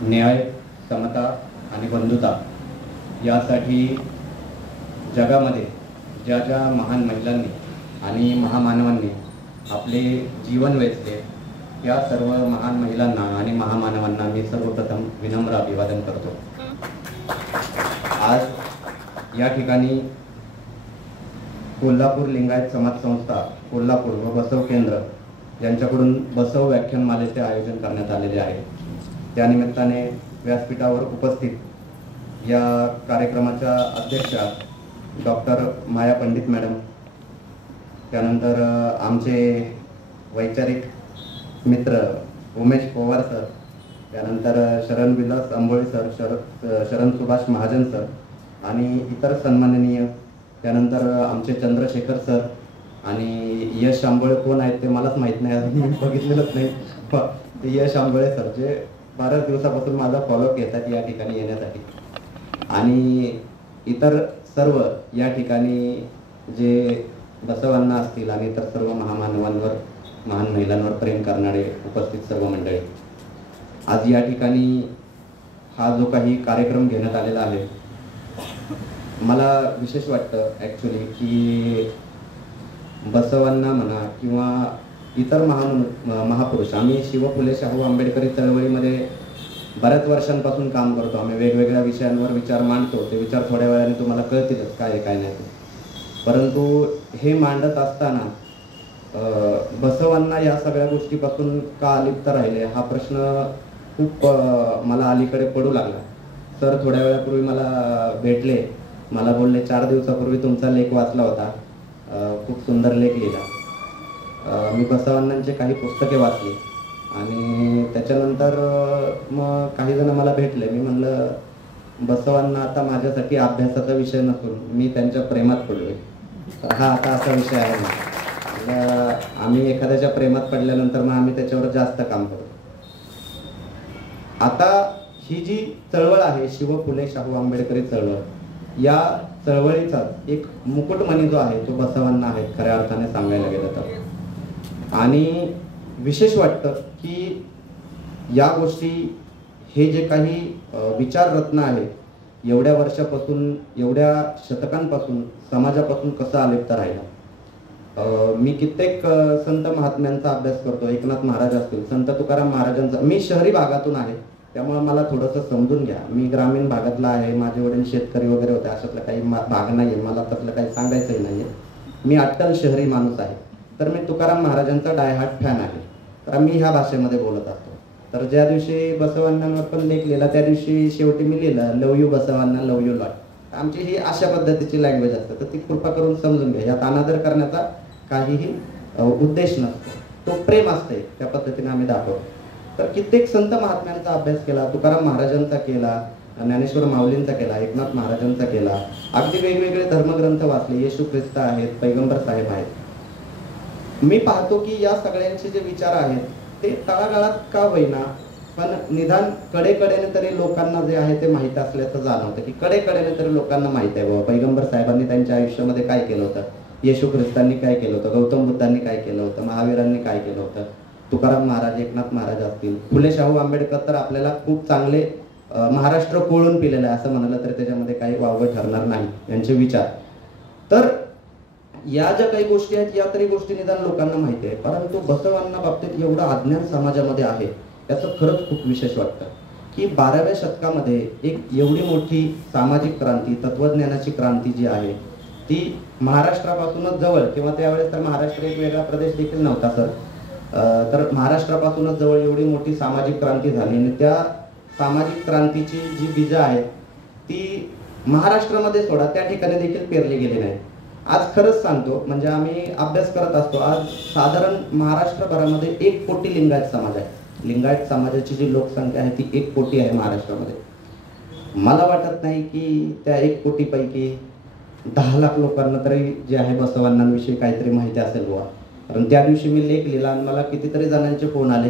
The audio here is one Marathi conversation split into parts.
न्याय, समता आणि बंधुता यासाठी जगामध्ये ज्या ज्या महान महिलांनी आणि महामानवांनी आपले जीवन वेचले त्या सर्व महान महिलांना आणि महामानवांना मी सर्वप्रथम विनम्र अभिवादन करतो। आज या ठिकाणी कोल्हापूर लिंगायत समाज संस्था कोल्हापूर व बसव केंद्र यांच्याकडून बसव व्याख्यानमालेचे आयोजन करण्यात आलेले आहे। त्यानिमित्ताने व्यासपीठावर उपस्थित या कार्यक्रमाच्या अध्यक्षा डॉक्टर माया पंडित मॅडम, त्यानंतर आमचे वैचारिक मित्र उमेश पवार सर, त्यानंतर शरण विलास आंबोळे सर, शरण सुभाष महाजन सर आणि इतर सन्माननीय, त्यानंतर आमचे चंद्रशेखर सर आणि यश आंबोळे कोण आहेत ते मलाच माहीत नाही, अजून मी बघितलेलंच नाही। ते यश आंबोळे सर जे बऱ्याच दिवसापासून माझा फॉलोअप घेतात या ठिकाणी येण्यासाठी, आणि इतर सर्व या ठिकाणी जे बसवांना असतील आणि इतर सर्व महामानवांवर, महान महिलांवर प्रेम करणारे उपस्थित सर्व मंडळी, आज या ठिकाणी हा जो काही कार्यक्रम घेण्यात आलेला आहे, मला विशेष वाटतं ॲक्च्युली की बसवांना म्हणा किंवा इतर महापुरुष, आम्ही शिवफुले शाहू आंबेडकरी चळवळीमध्ये बऱ्याच वर्षांपासून काम करतो। आम्ही वेगवेगळ्या विषयांवर विचार मांडतो, ते विचार थोड्या वेळाने तुम्हाला कळतीलच काय आहे काय नाही, परंतु हे मांडत असताना बसवांना या सगळ्या गोष्टीपासून का अलिप्त राहिले हा प्रश्न खूप मला अलीकडे पडू लागला। सर थोड्या वेळापूर्वी मला भेटले, मला बोलले 4 दिवसापूर्वी तुमचा लेख वाचला होता, खूप सुंदर लेख लिहिला। मी बसवांनांचे काही पुस्तके वाचली आणि त्याच्यानंतर मग काही जण मला भेटले, मी म्हणलं बसवांना आता माझ्यासाठी अभ्यासाचा विषय नसून मी त्यांच्या प्रेमात पडलोय, तर हा आता असा विषय आहे ना, आम्ही एखाद्याच्या प्रेमात पडल्यानंतर मग आम्ही त्याच्यावर जास्त काम करतो। आता ही जी चळवळ आहे शिवफुले शाहू आंबेडकरी चळवळ, या चळवळीचा एक मुकुटमणी जो आहे तो बसवांना आहे खऱ्या अर्थाने सांगायला गेलं तर। आणि विशेष वाटतं की या गोष्टी, हे जे काही विचाररत्न आहे एवढ्या वर्षापासून, एवढ्या शतकांपासून समाजापासून कसं अलिप्त राहिला। मी कित्येक संत महात्म्यांचा अभ्यास करतो, एकनाथ महाराज असतील, संत तुकाराम महाराजांचा। मी शहरी भागातून आहे त्यामुळे मला थोडंसं समजून घ्या, मी ग्रामीण भागातला आहे, माझे वडील शेतकरी वगैरे होते, अशातला काही भाग नाही आहे, मला त्यातलं काही सांगायचंही नाही आहे, मी अट्टल शहरी माणूस आहे। तर मी तुकाराम महाराजांचा डायहार्ट फॅन आहे, तर मी ह्या भाषेमध्ये बोलत असतो। तर ज्या दिवशी बसवांनांवर पण लेख लिहिला त्या दिवशी शेवटी मी लिहिलं लव यू बसवांना, लव यू लॉट। आमची ही अशा पद्धतीची लँग्वेज असते, तर ती कृपा करून समजून घ्या, यात अनादर करण्याचा काहीही उद्देश नसतो, तो प्रेम असते, त्या पद्धतीने आम्ही दाखवतो। तर कित्येक संत महात्म्यांचा अभ्यास केला, तुकाराम महाराजांचा केला, ज्ञानेश्वर माऊलींचा केला, एकनाथ महाराजांचा केला, अगदी वेगवेगळे धर्मग्रंथ वाचले, येशू ख्रिस्त आहेत, पैगंबर साहेब आहेत। मी पाहतो की या सगळ्यांचे जे विचार आहेत ते तळागाळात का होईना पण निदान कडेकडेने तरी लोकांना जे आहे ते माहीत असल्याचं जाणवतं, की कडेकडेने तरी लोकांना माहीत आहे बाबा पैगंबर साहेबांनी त्यांच्या आयुष्यामध्ये काय केलं होतं, येशू ख्रिस्तांनी काय केलं होतं, गौतम बुद्धांनी काय केलं होतं, महावीरांनी काय केलं होतं, तुकाराम महाराज, एकनाथ महाराज असतील, फुले शाहू आंबेडकर तर आपल्याला खूप चांगले महाराष्ट्र कोळून पिलेलं आहे असं म्हणालं तर त्याच्यामध्ये काही वावगं ठरणार नाही यांचे विचार। तर या ज्या काही गोष्टी आहेत या तरी गोष्टी निदान लोकांना माहिती आहे, परंतु बसवांना बाबतीत एवढं अज्ञान समाजामध्ये आहे, याचं खरंच खूप विशेष वाटतं की 12व्या शतकामध्ये एक एवढी मोठी सामाजिक क्रांती, तत्वज्ञानाची क्रांती जी आहे ती महाराष्ट्रापासूनच जवळ, किंवा त्यावेळेस तर महाराष्ट्र एक वेगळा प्रदेश देखील नव्हता सर, तर महाराष्ट्रापासूनच जवळ एवढी मोठी सामाजिक क्रांती झाली आणि त्या सामाजिक क्रांतीची जी बीजं आहेत ती महाराष्ट्रामध्ये सोडा त्या ठिकाणी देखील पेरली गेली नाही। आज खरंच सांगतो, म्हणजे आम्ही अभ्यास करत असतो, आज साधारण महाराष्ट्रभरामध्ये 1 कोटी लिंगायत समाज आहे। लिंगायत समाजाची जी लोकसंख्या आहे ती 1 कोटी आहे महाराष्ट्रामध्ये। मला वाटत नाही की त्या 1 कोटीपैकी 10 लाख लोकांना तरी जे आहे बसवांनांविषयी काहीतरी माहिती असेल बुवा, कारण त्या दिवशी मी लेख लिहिला आणि मला कितीतरी जणांचे फोन आले,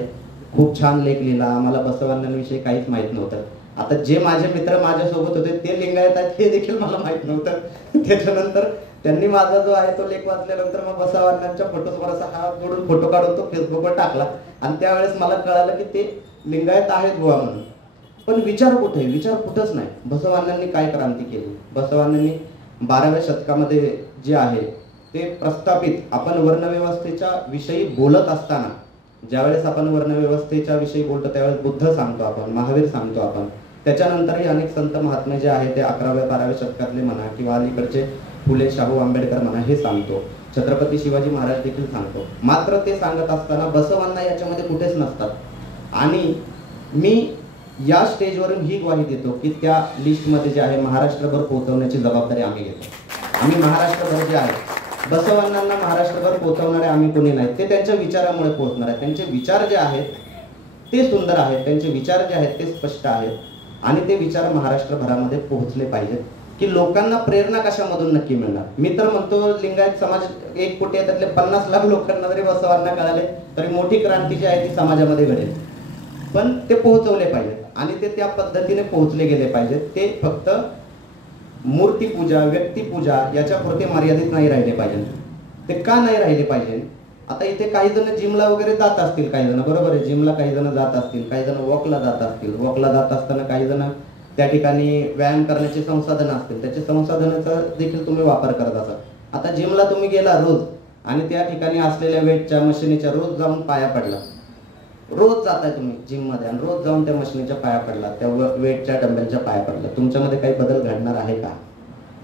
खूप छान लेख लिहिला, आम्हाला बसवांनांविषयी काहीच माहीत नव्हतं। आता जे माझे मित्र माझ्यासोबत होते ते लिंगायत आहेत हे देखील मला माहीत नव्हतं। त्याच्यानंतर त्यांनी माझा जो आहे तो लेख वाचल्यानंतर मग बसवांनांच्या फोटोसमोर असा हात जोडून फोटो काढून तो फेसबुकवर टाकला आणि त्यावेळेस मला कळालं की ते लिंगायत आहेत बुवा म्हणून। पण विचार कुठे? विचार कुठंच नाही. बसवांनांनी काय क्रांती केली? बसवांनांनी 12व्या शतकामध्ये जे आहे ते प्रस्थापित, आपण वर्णव्यवस्थेच्या विषयी बोलत असताना, ज्यावेळेस आपण वर्णव्यवस्थेच्या विषयी बोलतो त्यावेळेस बुद्ध सांगतो आपण, महावीर सांगतो आपण, त्याच्यानंतरही अनेक संत महात्मे जे आहे ते 11व्या-12व्या शतकातले म्हणा किंवा अलीकडचे फुले शाहू आंबेडकर म्हणा हे सांगतो, छत्रपती शिवाजी महाराज देखील सांगतो. मात्र ते सांगत असताना बसवांना याच्यामध्ये कुठेच नसतात. आणि मी या स्टेजवरून ही ग्वाही देतो की त्या लिस्टमध्ये जे आहे महाराष्ट्रभर पोहोचवण्याची जबाबदारी आम्ही घेतो. आम्ही महाराष्ट्रभर जे आहे, बसवांना महाराष्ट्रभर पोहोचवणारे आम्ही कोणी नाही, ते त्यांच्या विचारामुळे पोहोचणार आहे. त्यांचे विचार जे आहेत ते सुंदर आहेत, त्यांचे विचार जे आहेत ते स्पष्ट आहेत आणि ते विचार महाराष्ट्रभरामध्ये पोहोचले पाहिजेत. की लोकांना प्रेरणा कशामधून नक्की मिळणार? मी तर म्हणतो लिंगायत समाज 1 कोटी आहे, त्यातले 50 लाख लोकांना जरी बसवांना कळाले तरी मोठी क्रांती जी आहे ती समाजामध्ये घडेल. पण ते पोहोचवले पाहिजेत आणि ते त्या पद्धतीने पोहोचले गेले पाहिजेत. ते फक्त मूर्तीपूजा, व्यक्तिपूजा याच्यापुरते मर्यादित नाही राहिले पाहिजे. ते का नाही राहिले पाहिजे? आता इथे काही जण जिमला वगैरे जात असतील, काही जण, बरोबर आहे, जिमला काही जण जात असतील, काही जण वॉकला जात असतील. वॉकला जात असताना काही जण त्या ठिकाणी व्यायाम करण्याची संसाधनं असतील, त्याच्या संसाधनाचा देखील तुम्ही वापर करत असाल. आता जिमला तुम्ही गेला रोज आणि त्या ठिकाणी असलेल्या वेटच्या मशिनीच्या रोज जाऊन पाया पडला, रोज जाताय तुम्ही जिममध्ये आणि रोज जाऊन त्या मशिनीच्या पाया पडला, त्या वेटच्या डंबेलच्या पाया पडला, तुमच्यामध्ये काही बदल घडणार आहे का?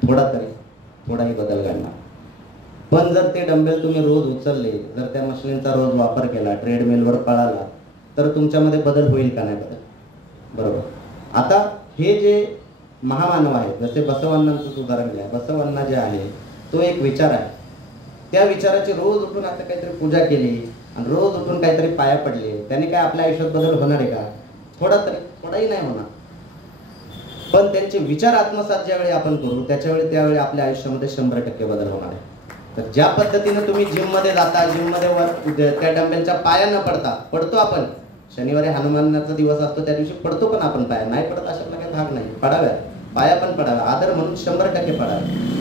थोडाही बदल घडणार. पण जर ते डंबेल तुम्ही रोज उचलले, जर त्या मशिनीचा रोज वापर केला, ट्रेडमिलवर पळाला, तर तुमच्यामध्ये बदल होईल का? नाही बदल. बरोबर. आता हे जे महामानव आहेत, जसे बसवांनांचं उदाहरण घ्या, बसवांना जे आहे तो एक विचार आहे, त्या विचाराची रोज उठून आता काहीतरी पूजा केली आणि रोज उठून काहीतरी पाया पडले, त्याने काय आपल्या आयुष्यात बदल होणार आहे का? थोडाही नाही होणार. पण त्यांचे विचार आत्मसात ज्यावेळी आपण करू त्यावेळी आपल्या आयुष्यामध्ये 100% बदल होणार आहे. तर ज्या पद्धतीने तुम्ही जिममध्ये जाता, जिममध्ये त्या डंबेलच्या पाया न पडता, पडतो आपण, शनिवारी हनुमानाचा दिवस असतो त्या दिवशी पडतो, पण आपण पाया नाही पडत अशातला काही भाग नाही. पडाव्या पाया, पण पडाव्या, आदर म्हणून 100% पडावे.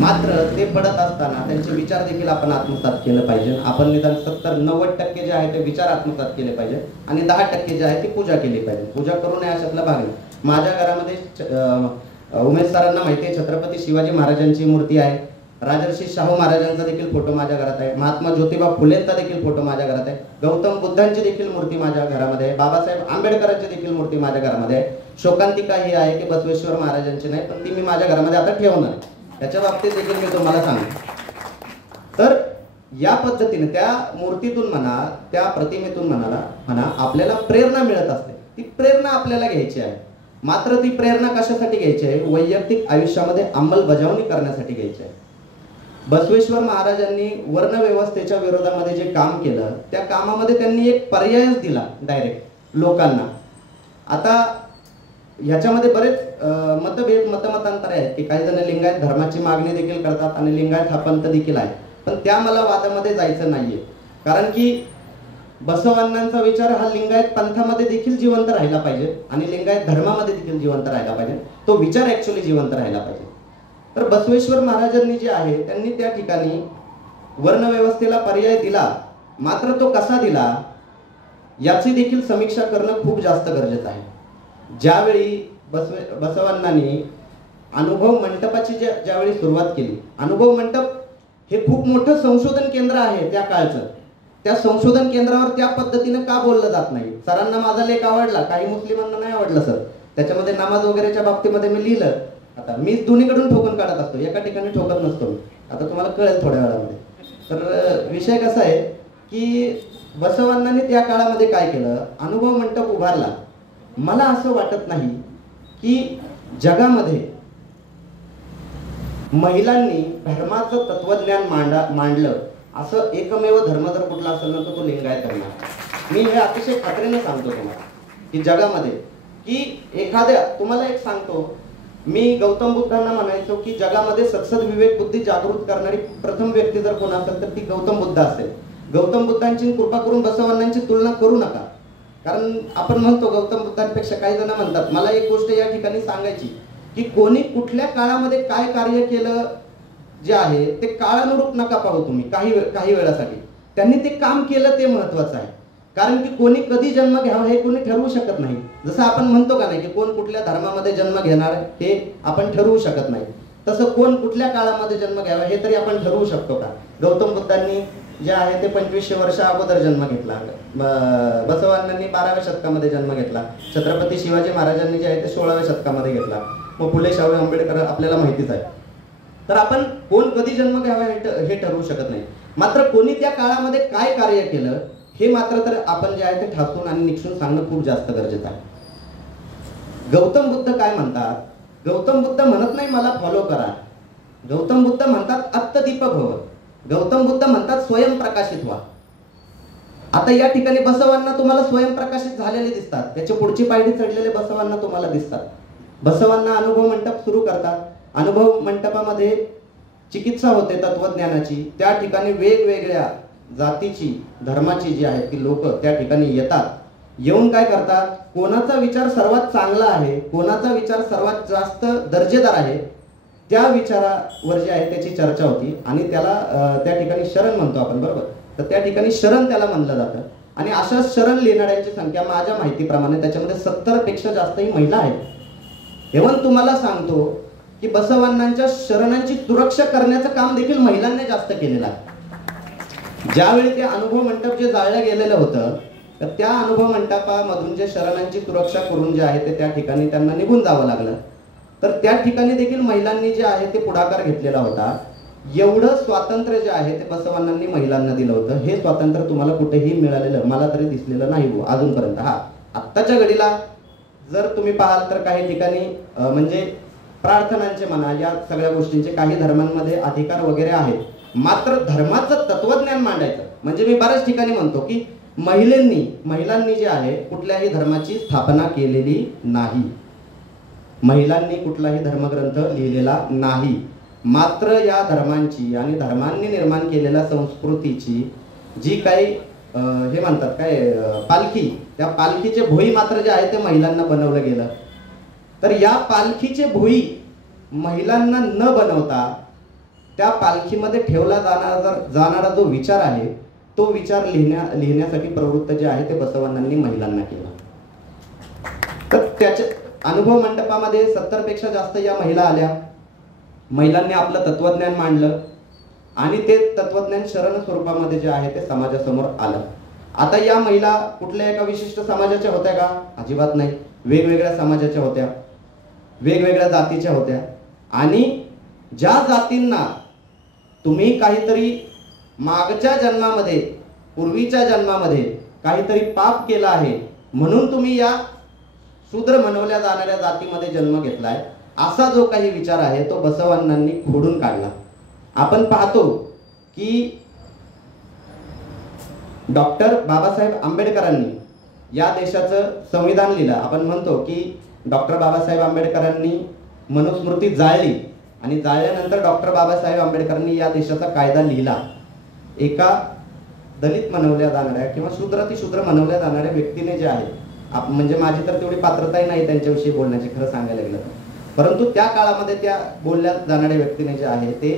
मात्र ते पडत असताना त्यांचे विचार देखील आपण आत्मसात केलं पाहिजे. आपण निदान 70-90% जे आहे ते विचार आत्मसात केले पाहिजे आणि 10% जे आहे ती पूजा केली पाहिजे. पूजा करू नये अशातला भाग नाही. माझ्या घरामध्ये उमेश सरांना माहिती आहे छत्रपती शिवाजी महाराजांची मूर्ती आहे, राजर्षी शाहू महाराजांचा देखील फोटो माझ्या घरात आहे, महात्मा ज्योतिबा फुलेंचा देखील फोटो माझ्या घरात आहे, गौतम बुद्धांची देखील मूर्ती माझ्या घरामध्ये आहे, बाबासाहेब आंबेडकरांची देखील मूर्ती माझ्या घरामध्ये आहे. शोकांतिका ही आहे की बसवेश्वर महाराजांची नाही, पण ती मी माझ्या घरामध्ये आता ठेवणार. त्याच्या बाबतीत देखील मी तुम्हाला सांगतो. तर या पद्धतीने त्या मूर्तीतून म्हणा, त्या प्रतिमेतून म्हणा आपल्याला प्रेरणा मिळत असते. ती प्रेरणा आपल्याला घ्यायची आहे. मात्र ती प्रेरणा कशासाठी घ्यायची आहे? वैयक्तिक आयुष्यामध्ये अंमलबजावणी करण्यासाठी घ्यायची आहे. बसवेश्वर महाराजांनी वर्णव्यवस्थेच्या विरोधामध्ये जे काम केलं त्या कामामध्ये त्यांनी एक पर्यायच दिला डायरेक्ट लोकांना. आता ह्याच्यामध्ये बरेच मतमतांतर आहेत की काही जण लिंगायत धर्माची मागणी देखील करतात आणि लिंगायत हा पंथ देखील आहे. पण त्या मला वादामध्ये जायचं नाहीये, कारण की बसवांनांचा विचार हा लिंगायत पंथामध्ये देखील जिवंत राहिला पाहिजे आणि लिंगायत धर्मामध्ये देखील जिवंत राहिला पाहिजे. तो विचार ऍक्च्युअली जिवंत राहिला पाहिजे. तर बसवेश्वर महाराजांनी जे आहे त्यांनी त्या ठिकाणी वर्णव्यवस्थेला पर्याय दिला. मात्र तो कसा दिला याची देखील समीक्षा करणं खूप जास्त गरजेचं आहे. ज्यावेळी बसवांनांनी अनुभव मंटपाची ज्यावेळी सुरुवात केली, अनुभव मंटप हे खूप मोठं संशोधन केंद्र आहे त्या काळचं. त्या संशोधन केंद्रावर त्या पद्धतीने का बोललं जात नाही? सरांना माझा लेख आवडला, काही मुस्लिमांना नाही आवडला सर. त्याच्यामध्ये नमाज वगैरेच्या बाबतीमध्ये मी लिहिलं. आता मी दोन्हीकडून ठोकून काढत असतो, एका ठिकाणी ठोकत नसतो मी. आता तुम्हाला कळेल थोड्या वेळामध्ये. तर विषय कसा आहे की बसवांनांनी त्या काळामध्ये काय केलं? अनुभव मंटप उभारला. मला असं वाटत नाही की जगामध्ये महिलांनी धर्माचं तत्वज्ञान मांडलं असं एकमेव धर्म जर कुठला असेल ना तर तो लिंगायत धर्म आहे. मी हे अतिशय खात्रीने सांगतो तुम्हाला की जगामध्ये की एखाद्या, तुम्हाला एक सांगतो, मी गौतम बुद्धांना म्हणायचो की जगामध्ये सत्सद विवेक बुद्धी जागृत करणारी प्रथम व्यक्ती जर कोण असेल तर ती गौतम बुद्ध असेल. गौतम बुद्धांची कृपा करून बसवांनांची तुलना करू नका. कारण आपण म्हणतो गौतम बुद्धांपेक्षा, काही जण म्हणतात. मला एक गोष्ट या ठिकाणी सांगायची की कोणी कुठल्या काळामध्ये काय कार्य केलं जे आहे ते काळानुरूप नका पाहू तुम्ही. काही वेळासाठी त्यांनी ते काम केलं ते महत्वाचं आहे. कारण की कोणी कधी जन्म घ्यावा हे कोणी ठरवू शकत नाही. जसं आपण म्हणतो का नाही की कोण कुठल्या धर्मामध्ये जन्म घेणार हे आपण ठरवू शकत नाही, तसं कोण कुठल्या काळामध्ये जन्म घ्यावा हे तरी आपण ठरवू शकतो का? गौतम बुद्धांनी जे आहे ते 2500 वर्ष अगोदर जन्म घेतला, बसवांनांनी 12व्या शतकामध्ये जन्म घेतला, छत्रपती शिवाजी महाराजांनी जे आहे ते 16व्या शतकामध्ये घेतला, मग फुले शाहू आंबेडकर आपल्याला माहितीच आहे. तर आपण कोण कधी जन्म घ्यावा हे ठरवू शकत नाही. मात्र कोणी त्या काळामध्ये काय कार्य केलं हे मात्र तर आपण जे आहे ते ठासून आणि निक्षून सांगणं खूप जास्त गरजेचं आहे. गौतम बुद्ध काय म्हणतात? गौतम बुद्ध म्हणत नाही मला फॉलो करा. गौतम बुद्ध म्हणतात आत्मदीपक भव. गौतम बुद्ध म्हणतात स्वयंप्रकाशित व्हा. आता या ठिकाणी बसवांना तुम्हाला स्वयंप्रकाशित झालेले दिसतात, त्याची पुढची पायरी चढलेले बसवांना तुम्हाला दिसतात. बसवांना अनुभव मंडप सुरू करतात. अनुभव मंडपामध्ये चिकित्सा होते तत्वज्ञानाची. त्या ठिकाणी वेगवेगळ्या जातीची धर्माची जी आहेत ती लोक त्या ठिकाणी येतात. येऊन काय करतात? कोणाचा विचार सर्वात चांगला आहे, कोणाचा विचार सर्वात जास्त दर्जेदार आहे, त्या विचारावर जे आहे त्याची चर्चा होती आणि त्याला त्या ठिकाणी शरण म्हणतो आपण, बरोबर? तर त्या ठिकाणी शरण त्याला म्हणलं जातं. आणि अशा शरण लिहिणाऱ्यांची संख्या माझ्या माहितीप्रमाणे त्याच्यामध्ये 70 पेक्षा जास्तही महिला आहेत. एवढं तुम्हाला सांगतो की बसवांनांच्या शरणांची सुरक्षा करण्याचं काम देखील महिलांनी जास्त केलेलं आहे. ज्यावेळी ते अनुभव मंडप जे जाळलं गेलेलं होतं, तर त्या अनुभव मंडपामधून जे शरणांची सुरक्षा करून जे आहे ते त्या ठिकाणी त्यांना निघून जावं लागलं. तर त्या ठिकाणी देखील महिलांनी जे आहे ते पुढाकार घेतलेला होता. एवढं स्वातंत्र्य जे आहे ते बसवांनांनी महिलांना दिलं होतं. हे स्वातंत्र्य तुम्हाला कुठेही मिळालेलं मला तरी दिसलेलं नाही अजूनपर्यंत. हा, आत्ताच्या घडीला जर तुम्ही पाहाल तर काही ठिकाणी म्हणजे प्रार्थनांचे म्हणा, या सगळ्या गोष्टींचे काही धर्मांमध्ये अधिकार वगैरे आहेत. मात्र धर्माचं तत्वज्ञान मांडायचं म्हणजे मी बऱ्याच ठिकाणी म्हणतो की महिलांनी जे आहे कुठल्याही धर्माची स्थापना केलेली नाही. महिलांनी कुठलाही धर्मग्रंथ लिहिलेला नाही. मात्र या धर्मांची आणि धर्मांनी निर्माण केलेल्या संस्कृतीची जी काही हे म्हणतात काय पालखी, त्या पालखीचे भोई मात्र जे आहे ते महिलांना बनवलं गेलं. तर या पालखीचे भोई महिलांना न बनवता त्या पालखीमध्ये ठेवला जाणारा जो विचार आहे तो विचार लिहिण्यासाठी प्रवृत्त जे आहे ते बसवांनांनी महिलांना केला. तर त्याच्या अनुभव मंडपामध्ये 70 पेक्षा जास्त या महिला आल्या. महिलांनी आपलं तत्वज्ञान मांडलं आणि ते तत्वज्ञान शरण स्वरूपामध्ये जे आहे ते समाजासमोर आलं. आता या महिला कुठल्या एका विशिष्ट समाजाच्या होत्या का? अजिबात नाही. वेगवेगळ्या समाजाच्या होत्या, वेगवेगळ्या जातीच्या होत्या. आणि ज्या जातींना तुम्ही काहीतरी मागच्या जन्मामध्ये, पूर्वीच्या जन्मामध्ये काहीतरी पाप केला आहे म्हणून तुम्ही या शूद्र म्हणवल्या जाणाऱ्या जातीमध्ये जन्म घेतलाय, असा जो काही विचार आहे तो बसवांनांनी खोडून काढला. आपण पाहतो की डॉक्टर बाबासाहेब आंबेडकरांनी या देशाचं संविधान लिहिलं. आपण म्हणतो की डॉक्टर बाबासाहेब आंबेडकरांनी मनुस्मृती जाळली आणि जाळल्यानंतर डॉक्टर बाबासाहेब आंबेडकरांनी या देशाचा कायदा लिहिला. एका दलित म्हणवल्या जाणाऱ्या किंवा शूद्रातिशूद्र म्हणवल्या जाणाऱ्या व्यक्तीने जे आहे, म्हणजे माझी तर तेवढी पात्रताही नाही त्यांच्याविषयी बोलण्याची खरं सांगायला गेलं तर, परंतु त्या काळामध्ये त्या बोलल्या जाणाऱ्या व्यक्तीने जे आहे ते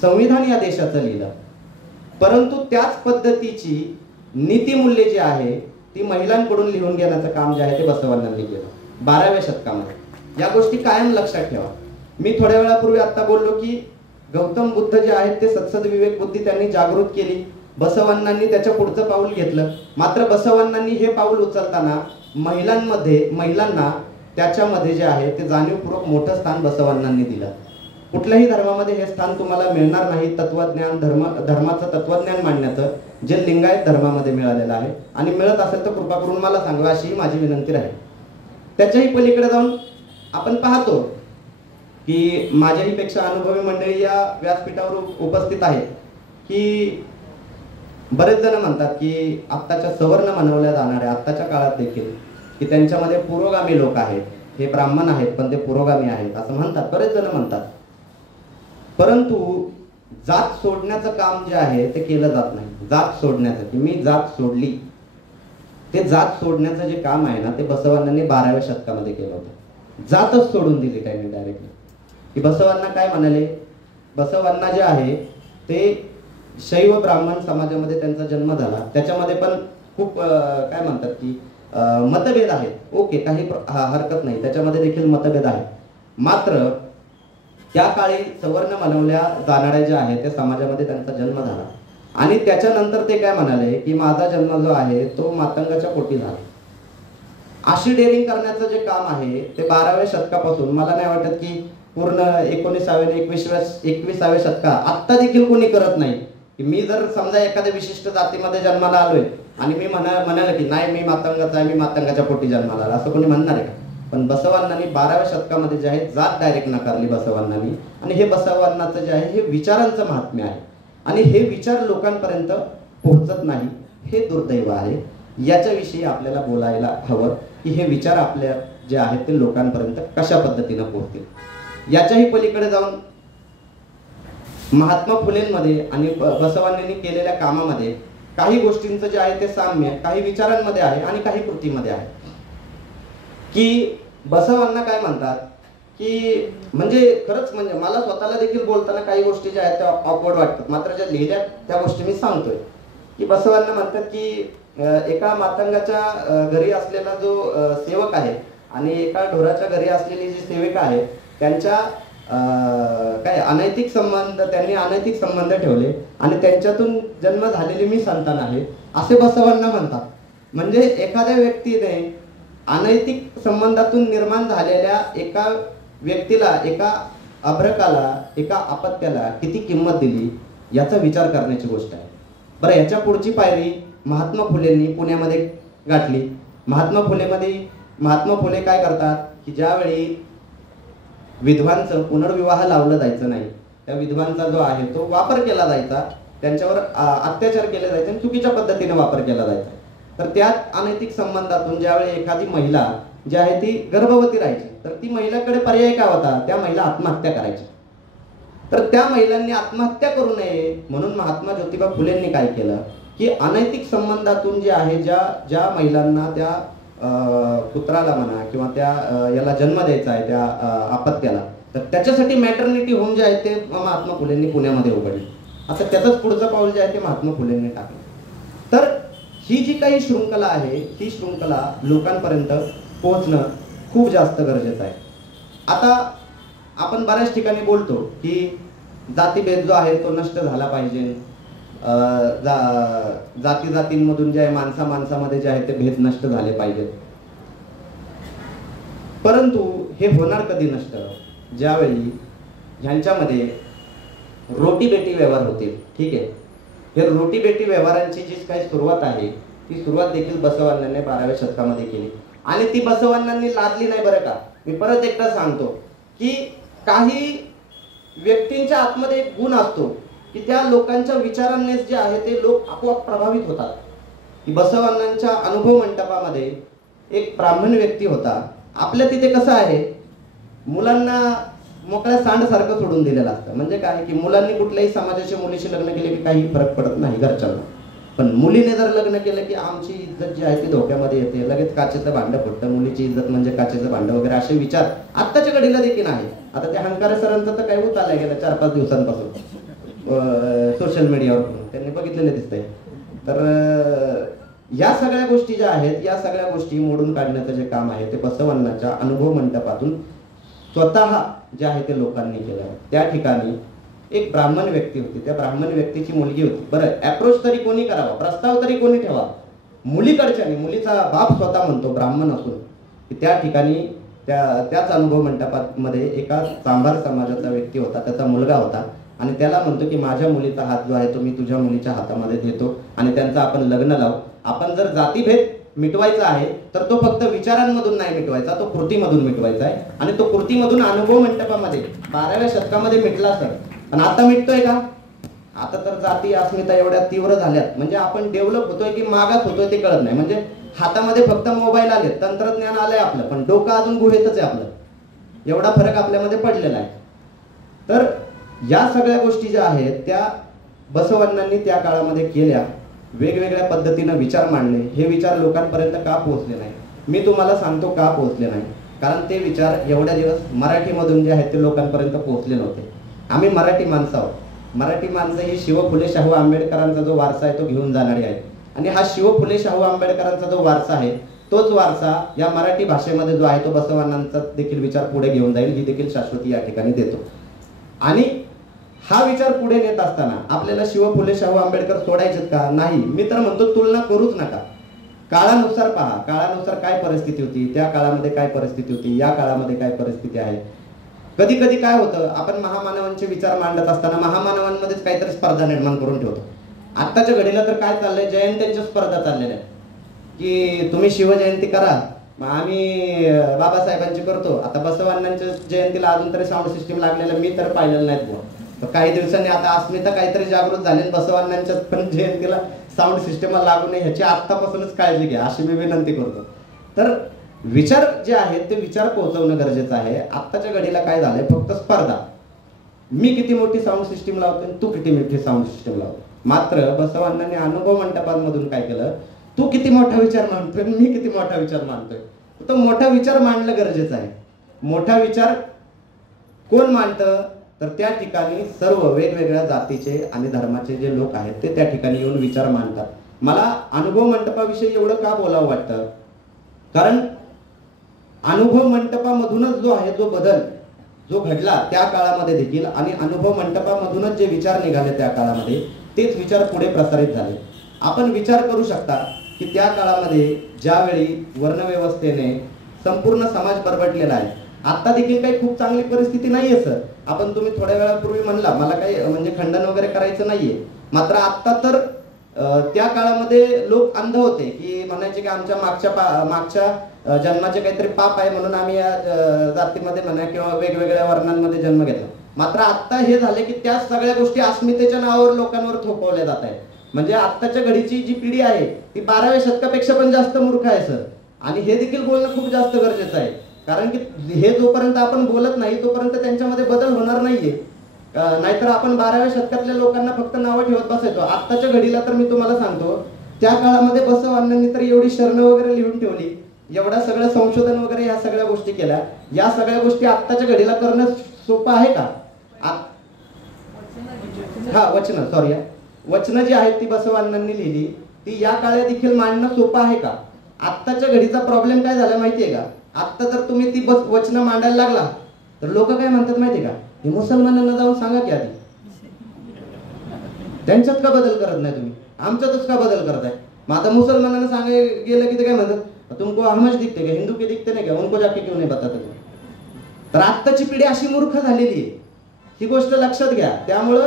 संविधान या देशाचं लिहिलं. परंतु त्याच पद्धतीची नीतिमूल्ये जी आहे ती महिलांकडून लिहून घेण्याचं काम जे आहे ते बसवांनांनी केलं 12व्या शतकामध्ये. या गोष्टी कायम लक्षात ठेवा. मी थोड्या वेळापूर्वी आता बोललो की गौतम बुद्ध जे आहेत ते सत्सद विवेक बुद्धी त्यांनी जागृत केली. बसवांनांनी त्याच्या पुढचं पाऊल घेतलं. मात्र बसवांनांनी हे पाऊल उचलताना महिलांना त्याच्यामध्ये जे आहे ते जाणीवपूर्वक मोठं स्थान बसवांनांनी दिलं. कुठल्याही धर्मामध्ये हे स्थान तुम्हाला मिळणार नाही. तत्वज्ञान धर्माचं तत्वज्ञान मांडण्याचं जे लिंगायत धर्मामध्ये मिळालेलं आहे. आणि मिळत असेल तर कृपा करून मला सांगा अशी माझी विनंती राहील. त्याच्याही पलीकडे जाऊन आपण पाहतो की माझ्याही पेक्षा अनुभवी मंडळी या व्यासपीठावर उपस्थित आहेत की बरेच जण म्हणतात की आत्ताच्या सवर्ण म्हणवल्या जाणाऱ्या आत्ताच्या काळात देखील की त्यांच्यामध्ये पुरोगामी लोक आहेत. हे ब्राह्मण आहेत पण ते पुरोगामी आहेत असं म्हणतात, बरेच जण म्हणतात. परंतु जात सोडण्याचं काम जे आहे ते केलं जात नाही. जात सोडण्याचं की मी जात सोडली, ते जात सोडण्याचं जे काम आहे ना ते बसवांनांनी 12व्या शतकामध्ये केलं होतं. जातच सोडून दिली त्यांनी डायरेक्टली. की बसवांना काय म्हणाले? बसवांना जे आहे ते शैव ब्राह्मण समाजामध्ये त्यांचा जन्म झाला. त्याच्यामध्ये पण खूप काय म्हणतात की मतभेद आहेत, ओके, काही हरकत नाही, त्याच्यामध्ये देखील मतभेद आहेत. मात्र त्या काळी सवर्ण म्हणवल्या जाणाऱ्या ज्या आहेत त्या समाजामध्ये त्यांचा जन्म झाला आणि त्याच्यानंतर ते काय म्हणाले की माझा जन्म जो आहे तो मातंगाच्या पोटी झाला. अशी डेअरिंग करण्याचं जे काम आहे ते 12व्या शतकापासून, मला नाही वाटत की पूर्ण 19व्या 21व्या शतकात आत्ता देखील कोणी करत नाही. की मी जर समजा एखाद्या विशिष्ट जातीमध्ये जन्माला आलोय आणि मी म्हणाल की नाही मी मातंगाचा आहे, मी मातंगाच्या पोटी जन्माला आला, असं कोणी म्हणणार आहे का? पण बसवांनांनी 12व्या शतकामध्ये जे आहे जात डायरेक्ट नाकारली बसवांनांनी. आणि हे बसवांनाचं जे आहे हे विचारांचं महात्म्य आहे आणि हे विचार लोकांपर्यंत पोहोचत नाही, हे दुर्दैव आहे. याच्याविषयी आपल्याला बोलायला हवं की हे विचार आपल्या जे आहेत ते लोकांपर्यंत कशा पद्धतीनं पोहोचतील. याच्याही पलीकडे जाऊन महात्मा फुलेंमध्ये आणि बसवांनी केलेल्या कामामध्ये काही गोष्टींचं जे आहे ते साम्य काही विचारांमध्ये आहे आणि काही कृतीमध्ये आहे. की बसवांना काय म्हणतात की म्हणजे खरंच म्हणजे मला स्वतःला देखील बोलताना काही गोष्टी ज्या आहेत त्या ऑकवर्ड वाटतात, मात्र ज्या लिहिल्या त्या गोष्टी मी सांगतोय. की बसवांना म्हणतात की एका मातंगाच्या घरी असलेला जो सेवक आहे आणि एका ढोराच्या घरी असलेली जी सेविका आहे त्यांच्या काय अनैतिक संबंध, त्यांनी अनैतिक संबंध ठेवले आणि त्यांच्यातून जन्म झालेली मी संतान आहे असे बसवांना म्हणतात. म्हणजे एखाद्या व्यक्तीने अनैतिक संबंधातून निर्माण झालेल्या एका व्यक्तीला, एका अभ्रकाला, एका अपत्याला किती किंमत दिली याचा विचार करण्याची गोष्ट आहे. बरं, याच्या पुढची पायरी महात्मा फुलेंनी पुण्यामध्ये गाठली. महात्मा फुले काय करतात की ज्यावेळी विधवांचं पुनर्विवाह लावलं जायचं नाही, त्या विधवांचा जो आहे तो वापर केला जायचा, त्यांच्यावर अत्याचार केले जायचे आणि चुकीच्या पद्धतीने वापर केला जायचा. तर त्यात अनैतिक संबंधातून ज्यावेळी एखादी महिला जी आहे ती गर्भवती राहायची तर ती महिलाकडे पर्याय काय होता, त्या महिला आत्महत्या करायच्या. तर त्या महिलांनी आत्महत्या करू नये म्हणून महात्मा ज्योतिबा फुलेंनी काय केलं की अनैतिक संबंधातून जे आहे ज्या महिलांना त्या पुत्राला म्हणा किंवा त्या याला जन्म द्यायचा आहे त्या अपत्याला, तर त्याच्यासाठी मॅटर्निटी होम जे आहे ते महात्मा फुलेंनी पुण्यामध्ये उघडली. आता त्याचंच पुढचं पाऊल जे आहे ते महात्मा फुलेंनी टाकलं. तर ही जी काही शृंखला आहे ही शृंखला लोकांपर्यंत पोहोचणं खूप जास्त गरजेचं आहे. आता आपण बऱ्याच ठिकाणी बोलतो की जातीभेद जो आहे तो नष्ट झाला पाहिजे, जाती जातींमधून जे आहे माणसामध्ये जे आहे ते भेद नष्ट झाले पाहिजेत. परंतु हे होणार कधी नष्ट, ज्यावेळी ह्यांच्यामध्ये रोटी बेटी व्यवहार होतील. ठीक आहे, हे रोटी बेटी व्यवहारांची जी काही सुरुवात आहे ती सुरुवात देखील बसवांनांनी 12व्या शतकामध्ये केली आणि ती बसवांनांनी लादली नाही. बरं का, मी परत एकदा सांगतो की काही व्यक्तींच्या आतमध्ये एक गुण असतो की त्या लोकांच्या विचारांनीच जे आहे ते लोक आपोआप प्रभावित होतात. की बसवांनांच्या अनुभव मंडपामध्ये एक ब्राह्मण व्यक्ती होता. आपल्या तिथे कसं आहे, मुलांना मोकळ्या सांडसारखं सोडून दिलेलं असतं. म्हणजे काय की मुलांनी कुठल्याही समाजाच्या मुलीशी लग्न केले की काही फरक पडत नाही घरच्यांना, पण मुलीने जर लग्न केलं की आमची इज्जत जी आहे ती धोक्यामध्ये येते, लगेच काचेचं भांडं फुटतं, मुलीची इज्जत म्हणजे काचेचं भांडं वगैरे असे विचार आत्ताच्या घडीला देखील आहे. आता त्या हंकारे सरांचं तर काही होत आलंय गेलं 4-5 दिवसांपासून सोशल मीडियावर त्यांनी बघितलेले दिसतंय. तर या सगळ्या गोष्टी ज्या आहेत या सगळ्या गोष्टी मोडून काढण्याचं जे काम आहे ते बसवांनाच्या अनुभव मंडपातून स्वतः जे आहे ते लोकांनी केलं. त्या ठिकाणी एक ब्राह्मण व्यक्ती होती, त्या ब्राह्मण व्यक्तीची मुलगी होती. बरं, अप्रोच तरी कोणी करावा, प्रस्ताव तरी कोणी ठेवा, मुलीकडच्यानी, मुलीचा बाप स्वतः म्हणतो ब्राह्मण असून की त्या ठिकाणी त्याच अनुभव मंडपामध्ये एका चांभार समाजाचा व्यक्ती होता, त्याचा मुलगा होता आणि त्याला म्हणतो की माझ्या मुलीचा हात जो आहे तो मी तुझ्या मुलीच्या हातामध्ये देतो आणि त्यांचं आपण लग्न लावू. आपण जर जातीभेद मिटवायचा आहे तर तो फक्त विचारांमधून नाही मिटवायचा, तो कृतीमधून मिटवायचा आहे आणि तो कृतीमधून अनुभव मंडपामध्ये 12व्या शतकामध्ये मिटला सर. पण आता मिटतोय का? आता तर जाती अस्मिता एवढ्या तीव्र झाल्यात, म्हणजे आपण डेव्हलप होतोय की मागास होतोय ते कळत नाही. म्हणजे हातामध्ये फक्त मोबाईल आले, तंत्रज्ञान आलंय आपलं, पण डोकं अजून गुहेतच आहे आपलं. एवढा फरक आपल्यामध्ये पडलेला आहे. तर या सगळ्या गोष्टी ज्या आहेत त्या बसवांनांनी त्या काळामध्ये केल्या, वेगवेगळ्या पद्धतीनं विचार मांडले. हे विचार लोकांपर्यंत का पोहोचले नाही? मी तुम्हाला सांगतो का पोहोचले नाही. कारण ते विचार एवढ्या दिवस मराठीमधून जे आहेत ते लोकांपर्यंत पोहोचले नव्हते. आम्ही मराठी माणसं आहोत. मराठी माणसं ही शिव फुले शाहू आंबेडकरांचा जो वारसा आहे तो घेऊन जाणारी आहे आणि हा शिव फुले शाहू आंबेडकरांचा जो वारसा आहे तोच वारसा या मराठी भाषेमध्ये जो आहे तो बसवांनांचा देखील विचार पुढे घेऊन जाईल, ही देखील शाश्वती या ठिकाणी देतो. आणि हा विचार पुढे नेत असताना आपल्याला शिव फुले शाहू आंबेडकर सोडायचेत का? नाही. मी तर म्हणतो तुलना करूच नका. काळानुसार पहा, काळानुसार काय परिस्थिती होती, त्या काळामध्ये काय परिस्थिती होती, या काळामध्ये काय परिस्थिती आहे. कधी कधी काय होतं, आपण महामानवांचे विचार मांडत असताना महामानवांमध्येच काहीतरी स्पर्धा निर्माण करून ठेवतो. आत्ताच्या घडीला तर काय चाललंय, जयंत्यांच्या स्पर्धा चाललेल्या आहेत की तुम्ही शिवजयंती करा, आम्ही बाबासाहेबांची करतो. आता बसवांनांच्या जयंतीला अजून तरी साऊंड सिस्टीम लागलेलं मी तर पाहिलेलं नाहीत बुवा. काही दिवसांनी आता अस्मिता काहीतरी जागृत झाले, बसवांनांच्या पण जयंतीला साऊंड सिस्टमला लागू नये ह्याची आत्तापासूनच काळजी घ्या अशी मी विनंती करतो. तर विचार जे आहेत ते विचार पोहोचवणं गरजेचं आहे. आत्ताच्या घडीला काय झालंय, फक्त स्पर्धा. मी किती मोठी साऊंड सिस्टीम लावतो, तू किती मोठी साऊंड सिस्टीम लावतो. मात्र बसवांनांनी अनुभव मंडपांमधून काय केलं, तू किती मोठा विचार मांडतोय, मी किती मोठा विचार मांडतोय. तो मोठा विचार मांडणं गरजेचं आहे. मोठा विचार कोण मांडतं, तर त्या ठिकाणी सर्व वेगवेगळ्या जातीचे आणि धर्माचे जे लोक आहेत ते त्या ठिकाणी येऊन विचार मांडतात. मला अनुभव मंडपाविषयी एवढं का बोलावं वाटतं, कारण अनुभव मंडपामधूनच जो आहे जो बदल जो घडला त्या काळामध्ये देखील, आणि अनुभव मंडपामधूनच जे विचार निघाले त्या काळामध्ये तेच विचार पुढे प्रसारित झाले. आपण विचार करू शकता की त्या काळामध्ये ज्यावेळी वर्णव्यवस्थेने संपूर्ण समाज बरबटलेला आहे, आता देखील काही खूप चांगली परिस्थिती नाहीये सर. आपण तुम्ही थोड्या वेळापूर्वी म्हणला, मला काही म्हणजे खंडन वगैरे करायचं नाहीये. मात्र आता तर त्या काळामध्ये लोक अंध होते की म्हणायचे की आमच्या मागच्या जन्माचे काहीतरी पाप आहे म्हणून आम्ही या जातीमध्ये म्हणा किंवा वेगवेगळ्या वर्णांमध्ये जन्म घेतला. मात्र आता हे झाले की त्या सगळ्या गोष्टी अस्मितेच्या नावावर लोकांवर थोपवल्या जात आहेत. म्हणजे आत्ताच्या घडीची जी पिढी आहे ती 12व्या शतकापेक्षा पण जास्त मूर्ख आहे सर. आणि हे देखील बोलणं खूप जास्त गरजेचं आहे, कारण की हे जोपर्यंत आपण बोलत नाही तोपर्यंत त्यांच्यामध्ये बदल होणार नाहीये. नाहीतर आपण 12व्या शतकातल्या लोकांना फक्त नावं ठेवत बसायचो. आत्ताच्या घडीला तर मी तुम्हाला सांगतो, त्या काळामध्ये बसवांनांनी तर एवढी शरणं वगैरे लिहून ठेवली, एवढं सगळं संशोधन वगैरे ह्या सगळ्या गोष्टी केल्या. या सगळ्या गोष्टी आत्ताच्या घडीला करणं सोपं आहे का? वचनं जी आहेत ती बसवांनांनी लिहिली, ती या काळात देखील मांडणं सोपं आहे का? आत्ताच्या घडीचा प्रॉब्लेम काय झाला माहितीये का? आत्ता जर तुम्ही ती वचनं मांडायला लागला तर लोक काय म्हणतात माहितीये का, हे मुसलमानांना जाऊन सांगा की आधी, त्यांच्यात का बदल करत नाही तुम्ही, आमच्यातच का बदल करताय. मग आता मुसलमानांना सांगायला गेलं की ते काय म्हणतात, तुमको हमज दिखते का, हिंदू के दिखते नाही का, उनको जाके क्यों नाही बताता तुम्ही. तर आत्ताची पिढी अशी मूर्ख झालेली आहे, ही गोष्ट लक्षात घ्या. त्यामुळं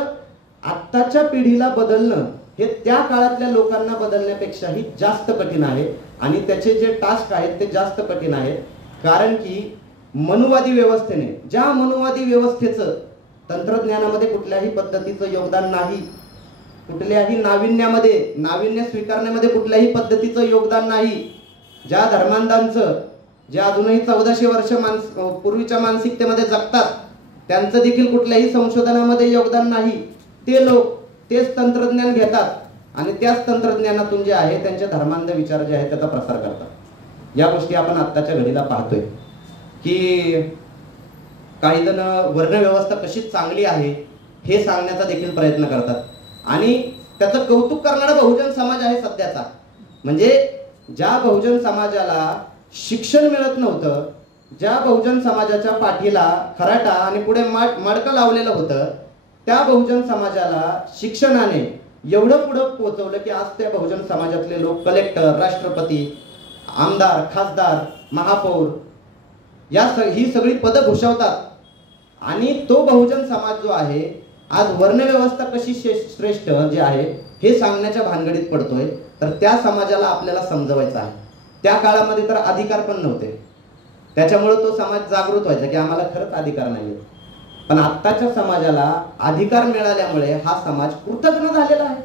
आत्ताच्या पिढीला बदलणं हे त्या काळातल्या लोकांना बदलण्यापेक्षाही जास्त कठीण आहे. आणि त्याचे जे टास्क आहेत ते जास्त कठीण आहेत, कारण की मनुवादी व्यवस्थेने, ज्या मनुवादी व्यवस्थेचं तंत्रज्ञानामध्ये कुठल्याही पद्धतीचं योगदान नाही, कुठल्याही नाविन्य स्वीकारण्यामध्ये कुठल्याही पद्धतीचं योगदान नाही, ज्या धर्मांधांचं जे अजूनही 1400 वर्ष पूर्वीच्या मानसिकतेमध्ये जगतात त्यांचं देखील कुठल्याही संशोधनामध्ये योगदान नाही, ते लोक तेच तंत्रज्ञान घेतात आणि त्याच तंत्रज्ञानातून जे आहे त्यांचे धर्मांध विचार जे आहेत त्याचा प्रसार करतात. या गोष्टी आपण आत्ताच्या घडीला पाहतोय की काही जण वर्णव्यवस्था कशी चांगली आहे हे सांगण्याचा देखील प्रयत्न करतात. आणि त्याचं कौतुक करणारा बहुजन समाज आहे सध्याचा. म्हणजे ज्या बहुजन समाजाला शिक्षण मिळत नव्हतं, ज्या बहुजन समाजाच्या पाठीला खराटा आणि पुढे मडकं लावलेलं होतं, त्या बहुजन समाजाला शिक्षणाने एवढं पुढं पोहोचवलं की आज त्या बहुजन समाजातले लोक कलेक्टर, राष्ट्रपती, आमदार, खासदार, महापौर ही सगळी पदं भूषवतात. आणि तो बहुजन समाज जो आहे आज वर्णव्यवस्था कशी श्रेष्ठ जे आहे हे सांगण्याच्या भानगडीत पडतोय. तर त्या समाजाला आपल्याला समजवायचं आहे. त्या काळामध्ये तर अधिकार पण नव्हते, त्याच्यामुळे तो समाज जागृत व्हायचा की आम्हाला खरंच अधिकार नाहीये. पण आत्ताच्या समाजाला अधिकार मिळाल्यामुळे हा समाज कृतज्ञ झालेला आहे.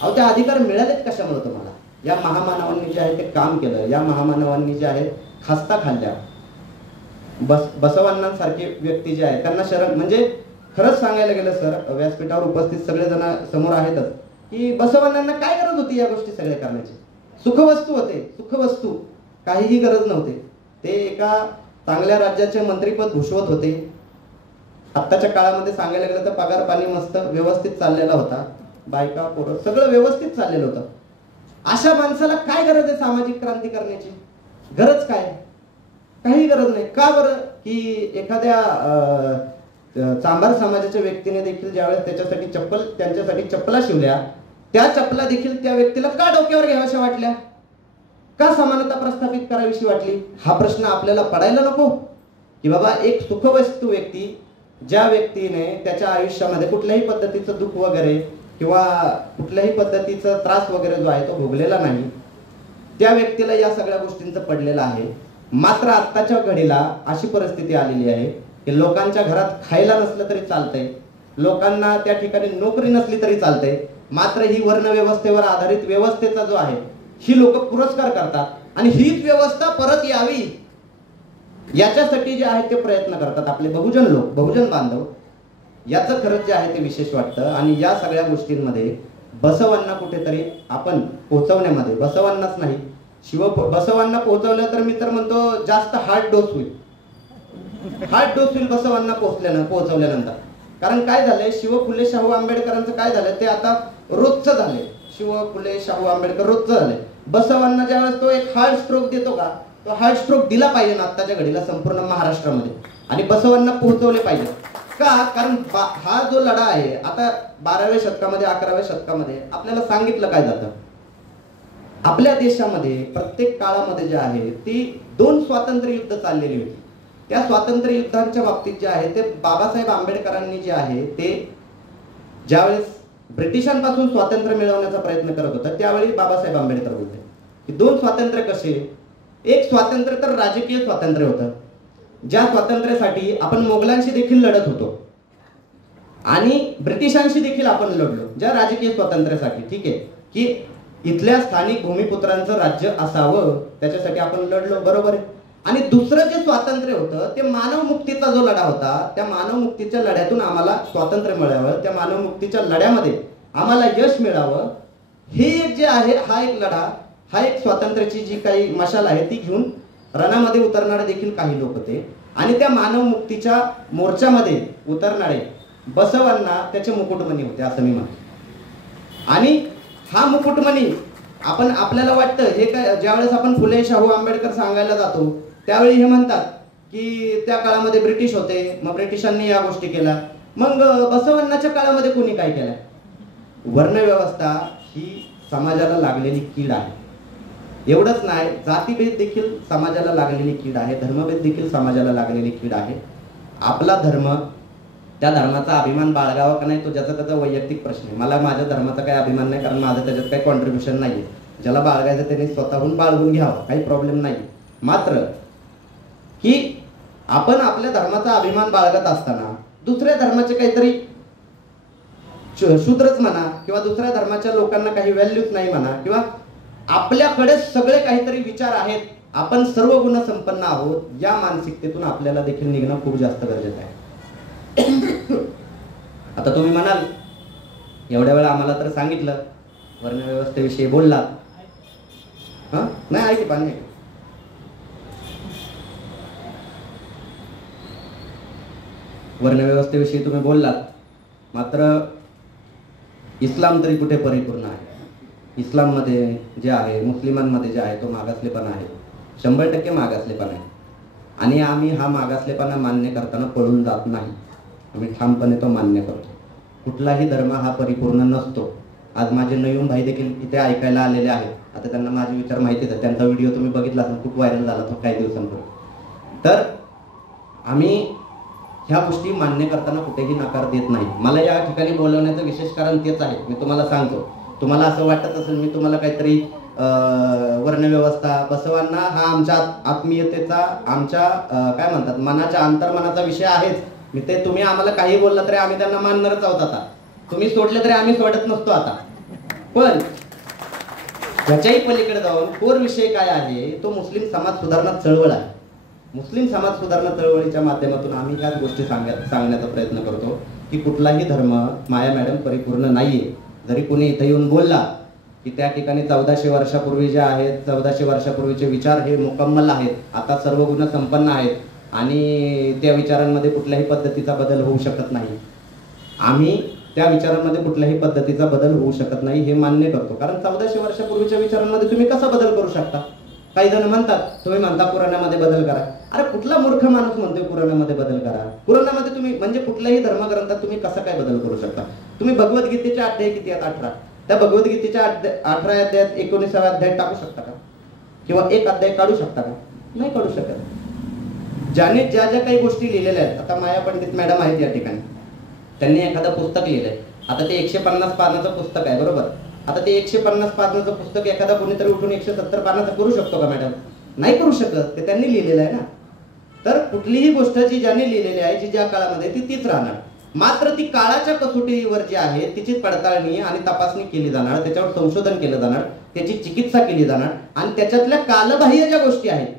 अहो, ते अधिकार मिळालेत कशामुळे तुम्हाला? या महामानवांनी जे आहे ते काम केलं, या महामानवांनी जे आहे खास्ता खाल्ल्या. बसवांनांसारखे व्यक्ती जे आहेत त्यांना शरण, म्हणजे खरंच सांगायला गेलं सर, व्यासपीठावर उपस्थित सगळेजण समोर आहेतच, की बसवांना काय गरज होती या गोष्टी सगळ्या करण्याची? सुखवस्तू होते, सुखवस्तू, काहीही गरज नव्हते. ते एका चांगल्या राज्याचे मंत्रीपद भूषवत होते. आत्ताच्या काळामध्ये सांगायला गेलं तर पगार पाणी मस्त व्यवस्थित चाललेला होता, बायका पोरं सगळं व्यवस्थित चाललेलं होतं. अशा माणसाला काय गरज आहे सामाजिक क्रांती करण्याची? गरज काय? काही गरज नाही. का बरं? की एखाद्या चांभार समाजाच्या व्यक्तीने देखील ज्यावेळेस त्यांच्यासाठी चप्पला शिवल्या, त्या चप्पला देखील त्या व्यक्तीला का डोक्यावर घ्याव्याशा वाटल्या? का समानता प्रस्थापित करावीशी वाटली? हा प्रश्न आपल्याला पडायला नको? की बाबा एक सुखवस्तू व्यक्ती, ज्या व्यक्तीने त्याच्या आयुष्यामध्ये कुठल्याही पद्धतीचं दुःख वगैरे किंवा कुठल्याही पद्धतीचा त्रास वगैरे जो आहे तो भोगलेला नाही, त्या व्यक्तीला या सगळ्या गोष्टींचं पडलेलं आहे. मात्र आत्ताच्या घडीला अशी परिस्थिती आलेली आहे की लोकांच्या घरात खायला नसलं तरी चालतंय, लोकांना त्या ठिकाणी नोकरी नसली तरी चालतंय, मात्र ही वर्ण व्यवस्थेवर आधारित व्यवस्थेचा जो आहे ही लोक पुरस्कार करतात आणि हीच व्यवस्था परत यावी याच्यासाठी जे आहे ते प्रयत्न करतात आपले बहुजन लोक, बहुजन बांधव. याचं खरंच जे आहे ते विशेष वाटतं. आणि या सगळ्या गोष्टींमध्ये बसवांना कुठेतरी आपण पोहोचवण्यामध्ये, बसवांनाच नाही बसवांना पोहोचवलं तर मी तर म्हणतो जास्त हार्ड डोस होईल बसवांना पोहोचवल्यानंतर. कारण काय झालंय, शिव फुले शाहू आंबेडकरांचं काय झालं ते आता रोजचं झालंय. शिव फुले शाहू आंबेडकर रोजचं झालंय. बसवांना ज्यावेळेस तो एक हार्ड स्ट्रोक देतो का, तो हार्ड स्ट्रोक दिला पाहिजे ना आत्ताच्या घडीला संपूर्ण महाराष्ट्रामध्ये, आणि बसवांना पोहोचवले पाहिजे. का? कारण हा जो लढा आहे आता 12व्या शतकामध्ये 11व्या शतकामध्ये आपल्याला सांगितलं काय जातं, आपल्या देशामध्ये प्रत्येक काळामध्ये जे आहे ती 2 स्वातंत्र्य युद्ध चाललेली होती. त्या स्वातंत्र्य युद्धांच्या बाबतीत जे आहे ते बाबासाहेब आंबेडकरांनी जे आहे ते ज्यावेळेस ब्रिटिशांपासून स्वातंत्र्य मिळवण्याचा प्रयत्न करत होता त्यावेळी बाबासाहेब आंबेडकर बोलले की 2 स्वातंत्र्य कसे. एक स्वातंत्र्य तर राजकीय स्वातंत्र्य होतं, ज्या स्वातंत्र्यासाठी आपण मोगलांशी देखील लढत होतो आणि ब्रिटिशांशी देखील आपण लढलो, ज्या राजकीय स्वातंत्र्यासाठी, ठीक आहे, की इथल्या स्थानिक भूमिपुत्रांचं राज्य असावं त्याच्यासाठी आपण लढलो, बरोबर आहे. आणि दुसरं जे स्वातंत्र्य होतं ते मानव मुक्तीचा जो लढा होता, त्या मानव मुक्तीच्या लढ्यातून आम्हाला स्वातंत्र्य मिळावं, त्या मानव मुक्तीच्या लढ्यामध्ये आम्हाला यश मिळावं, हे जे आहे हा एक लढा, हा एक स्वातंत्र्याची जी काही मशाल आहे ती घेऊन रणामध्ये उतरणारे देखील काही लोक होते. आणि त्या मानव मुक्तीच्या मोर्चामध्ये उतरणारे बसवांना त्याचे मुकुटमणी होते असं मी म्हणतो. आणि हा मुकुटमणी आपल्याला वाटतं हे काय, ज्यावेळेस आपण फुले शाहू आंबेडकर सांगायला जातो त्यावेळी हे म्हणतात की त्या काळामध्ये ब्रिटिश होते, मग ब्रिटिशांनी या गोष्टी केल्या. मग बसवण्णाच्या काळामध्ये कोणी काय केलं? वर्णव्यवस्था ही समाजाला लागलेली कीड आहे. एवढंच नाही, जातीभेद देखील समाजाला लागलेली कीड आहे, धर्मभेद देखील समाजाला लागलेली कीड आहे. आपला धर्म, त्या धर्माचा अभिमान बाळगावा का नाही तो ज्याचा त्याचा वैयक्तिक प्रश्न आहे. मला माझ्या धर्माचा काही अभिमान नाही, कारण माझं त्याच्यात काही कॉन्ट्रीब्युशन नाही आहे. ज्याला बाळगायचं त्याने स्वतःहून बाळगून घ्यावं, काही प्रॉब्लेम नाही. मात्र की आपण आपल्या धर्माचा अभिमान बाळगत असताना दुसऱ्या धर्माचे काहीतरी शूद्रच म्हणा किंवा दुसऱ्या धर्माच्या लोकांना काही व्हॅल्यूच नाही म्हणा, किंवा आपल्याकडे सगळे काहीतरी विचार आहेत, आपण सर्व गुण संपन्न आहोत, या मानसिकतेतून आपल्याला देखील निघणं खूप जास्त गरजेचं आहे. आता तुम्ही म्हणाल एवढ्या वेळा आम्हाला तर सांगितलं, वर्णव्यवस्थेविषयी बोललात, हा नाही ऐकी पाणी, वर्णव्यवस्थेविषयी तुम्ही बोललात, मात्र इस्लाम तरी कुठे परिपूर्ण आहे? इस्लाममध्ये जे आहे, मुस्लिमांमध्ये जे आहे तो मागासलेपणा आहे, 100% मागासलेपणा आहे. आणि आम्ही हा मागासलेपणा मान्य करताना पळून जात नाही, आम्ही ठामपणे तो मान्य करतो. कुठलाही धर्म हा परिपूर्ण नसतो. आज माझे नवीन भाई देखील इथे ऐकायला आलेले आहेत, आता त्यांना माझे विचार माहितीच आहे, त्यांचा व्हिडिओ तुम्ही बघितला असेल, खूप व्हायरल झाला तो काही दिवसांपूर्वी. तर आम्ही ह्या गोष्टी मान्य करताना कुठेही नकार देत नाही. मला या ठिकाणी बोलवण्याचं विशेष कारण तेच आहे. मी तुम्हाला सांगतो, तुम्हाला असं वाटत असेल मी तुम्हाला काहीतरी वर्णव्यवस्था, बसवांना हा आमच्या आत्मीयतेचा, आमच्या काय म्हणतात मनाच्या अंतर्मनाचा विषय आहेच. मी ते तुम्ही आम्हाला काही बोलला तरी आम्ही त्यांना मानणारच आहोत. आता तुम्ही सोडले तरी आम्ही सोडत नसतो आता. पण त्याच्याही पलीकडे जाऊन कोर विषय काय आहे तो मुस्लिम समाज सुधारणा चळवळ आहे. मुस्लिम समाज सुधारणा चळवळीच्या माध्यमातून आम्ही ह्याच गोष्टी सांगण्याचा प्रयत्न करतो की कुठलाही धर्म, माया मॅडम, परिपूर्ण नाहीये. जरी कोणी इथे येऊन बोलला की त्या ठिकाणी 1400 वर्षापूर्वी जे आहेत, 1400 वर्षापूर्वीचे विचार हे मुकम्मल आहेत, आता सर्व गुण संपन्न आहेत आणि त्या विचारांमध्ये कुठल्याही पद्धतीचा बदल होऊ शकत नाही. आम्ही त्या विचारांमध्ये कुठल्याही पद्धतीचा बदल होऊ शकत नाही हे मान्य करतो. कारण 1400 वर्षापूर्वीच्या विचारांमध्ये तुम्ही कसा बदल करू शकता? काही जण म्हणतात, तुम्ही म्हणता पुराणामध्ये बदल करा. अरे कुठला मूर्ख माणूस म्हणतोय पुराणामध्ये बदल करा? पुराणामध्ये तुम्ही म्हणजे कुठल्याही धर्मग्रंथात तुम्ही कसा काय बदल करू शकता? तुम्ही भगवद्गीतेचे अध्याय किती आहेत? 18. त्या भगवद्गीतेच्या 18 अध्यायात 19व्या अध्याय टाकू शकता का? किंवा एक अध्याय काढू शकता का? नाही काढू शकत. ज्याने ज्या ज्या काही गोष्टी लिहिलेल्या आहेत, आता माया पंडित मॅडम आहेत या ठिकाणी, त्यांनी एखादं पुस्तक लिहिलंय. आता ते 150 पानाचं पुस्तक आहे, बरोबर? आता ते 150 पानाचं पुस्तक एखादा कोणीतरी उठून 170 पानाचं करू शकतो का मॅडम? नाही करू शकत. ते त्यांनी लिहिलेलं आहे ना. तर कुठलीही गोष्ट जी ज्याने लिहिलेली आहे, जी ज्या काळामध्ये ती तीच राहणार. मात्र ती काळाच्या कसोटीवर जी आहे तिची पडताळणी आणि तपासणी केली जाणार, त्याच्यावर संशोधन केलं जाणार, त्याची चिकित्सा केली जाणार आणि त्याच्यातल्या कालबाह्य ज्या गोष्टी आहेत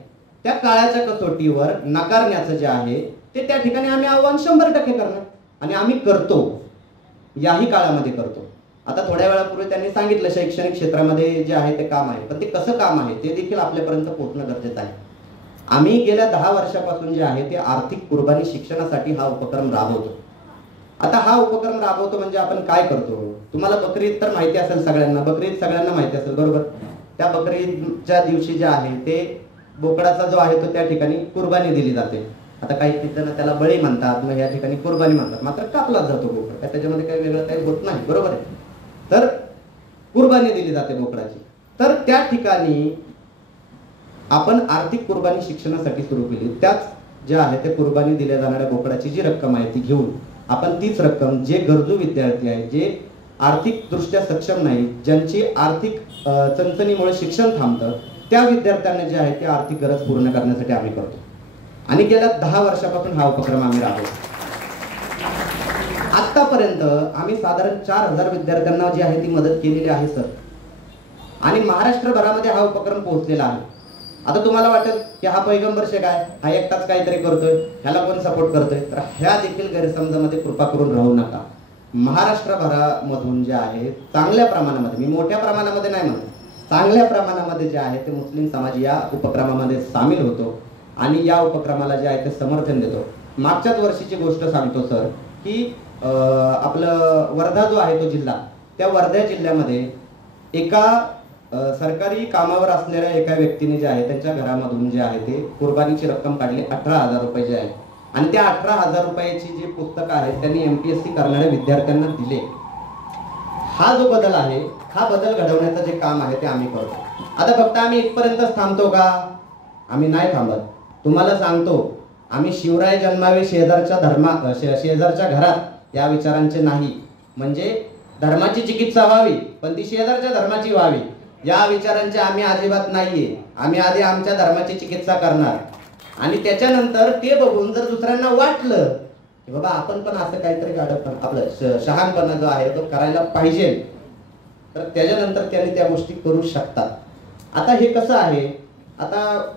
त्या काळाच्या कसोटीवर नाकारण्याचं जे आहे ते त्या ठिकाणी आम्ही आव्हान 100% करणार आणि आम्ही करतो, याही काळामध्ये करतो. आता थोड्या वेळापूर्वी त्यांनी सांगितलं शैक्षणिक क्षेत्रामध्ये जे आहे ते काम आहे, पण ते कसं काम आहे ते देखील आपल्यापर्यंत पोहोचणं गरजेचं आहे. आम्ही गेल्या 10 वर्षापासून जे आहे ते आर्थिक कुर्बानी शिक्षणासाठी हा उपक्रम राबवतो. आता हा उपक्रम राबवतो म्हणजे आपण काय करतो? तुम्हाला बकरी ईद तर माहिती असेल सगळ्यांना, बकरी ईद सगळ्यांना माहिती असेल, बरोबर? त्या बकरी ईदच्या दिवशी जे आहे ते बोकडाचा जो आहे तो त्या ठिकाणी कुर्बानी दिली जाते. आता काही जण त्याला बळी म्हणतात, मग या ठिकाणी कुर्बानी म्हणतात, मात्र कापलाच जातो बोकड, त्याच्यामध्ये काही वेगळं काही होत नाही, बरोबर आहे? तर कुर्बानी दिली जाते बोकडाची. तर त्या ठिकाणी आपण आर्थिक कुर्बानी शिक्षणासाठी सुरू केली. त्याच जे आहे ते कुर्बानी दिल्या जाणाऱ्या बोकडाची जी रक्कम आहे ती घेऊन आपण तीच रक्कम जे गरजू विद्यार्थी आहेत, जे आर्थिक दृष्ट्या सक्षम नाही, ज्यांची आर्थिक चणचणीमुळे शिक्षण थांबतं, त्या विद्यार्थ्यांना जे आहे ते आर्थिक गरज पूर्ण करण्यासाठी आम्ही करतो. आणि गेल्या 10 वर्षापासून हा उपक्रम आम्ही राबवतो. आतापर्यंत आम्ही साधारण 4000 विद्यार्थ्यांना जी आहे ती मदत केलेली आहे सर. आणि महाराष्ट्रभरामध्ये हा उपक्रम पोहोचलेला आहे. आता तुम्हाला वाटेल की हा पैगंबर शेख आहे, हा एकटाच काहीतरी करतोय, ह्याला कोण सपोर्ट करतोय, तर ह्या देखील गैरसमजामध्ये कृपा करून राहू नका. महाराष्ट्रभरामधून जे आहे चांगल्या प्रमाणामध्ये, मी मोठ्या प्रमाणामध्ये नाही म्हणत, चांगल्या प्रमाणामध्ये जे आहे ते मुस्लिम समाज या उपक्रमामध्ये सामील होतो आणि या उपक्रमाला जे आहे ते समर्थन देतो. मागच्याच वर्षीची गोष्ट सांगतो सर, की आपलं वर्धा जो आहे तो जिल्हा, त्या वर्धा जिल्ह्यामध्ये एका सरकारी कामावर असलेल्या एका व्यक्तीने जे आहे त्यांच्या घरामधून जे आहे ते कुर्बानीची रक्कम काढली 18,000 रुपये जे आहे. आणि त्या 18,000 रुपयाची जी पुस्तकं आहेत त्यांनी MPSC करणाऱ्या विद्यार्थ्यांना दिले. हा जो बदल आहे, हा बदल घडवण्याचं जे काम आहे ते आम्ही करतो. आता फक्त आम्ही इथपर्यंतच थांबतो का? आम्ही नाही थांबत. तुम्हाला सांगतो, आम्ही शिवराय जन्मावे शेजारच्या घरात या विचारांचे नाही. म्हणजे धर्माची चिकित्सा व्हावी पण ती शेजारच्या धर्माची व्हावी या विचारांचे आम्ही अजिबात नाहीये. आम्ही आधी आमच्या धर्माची चिकित्सा करणार आणि त्याच्यानंतर ते बघून जर दुसऱ्यांना वाटलं की बाबा आपण पण असं काहीतरी आपलं शहाणपणा जो आहे तो करायला पाहिजे, तर त्याच्यानंतर त्यांनी त्या गोष्टी करू शकतात. आता हे कसं आहे, आता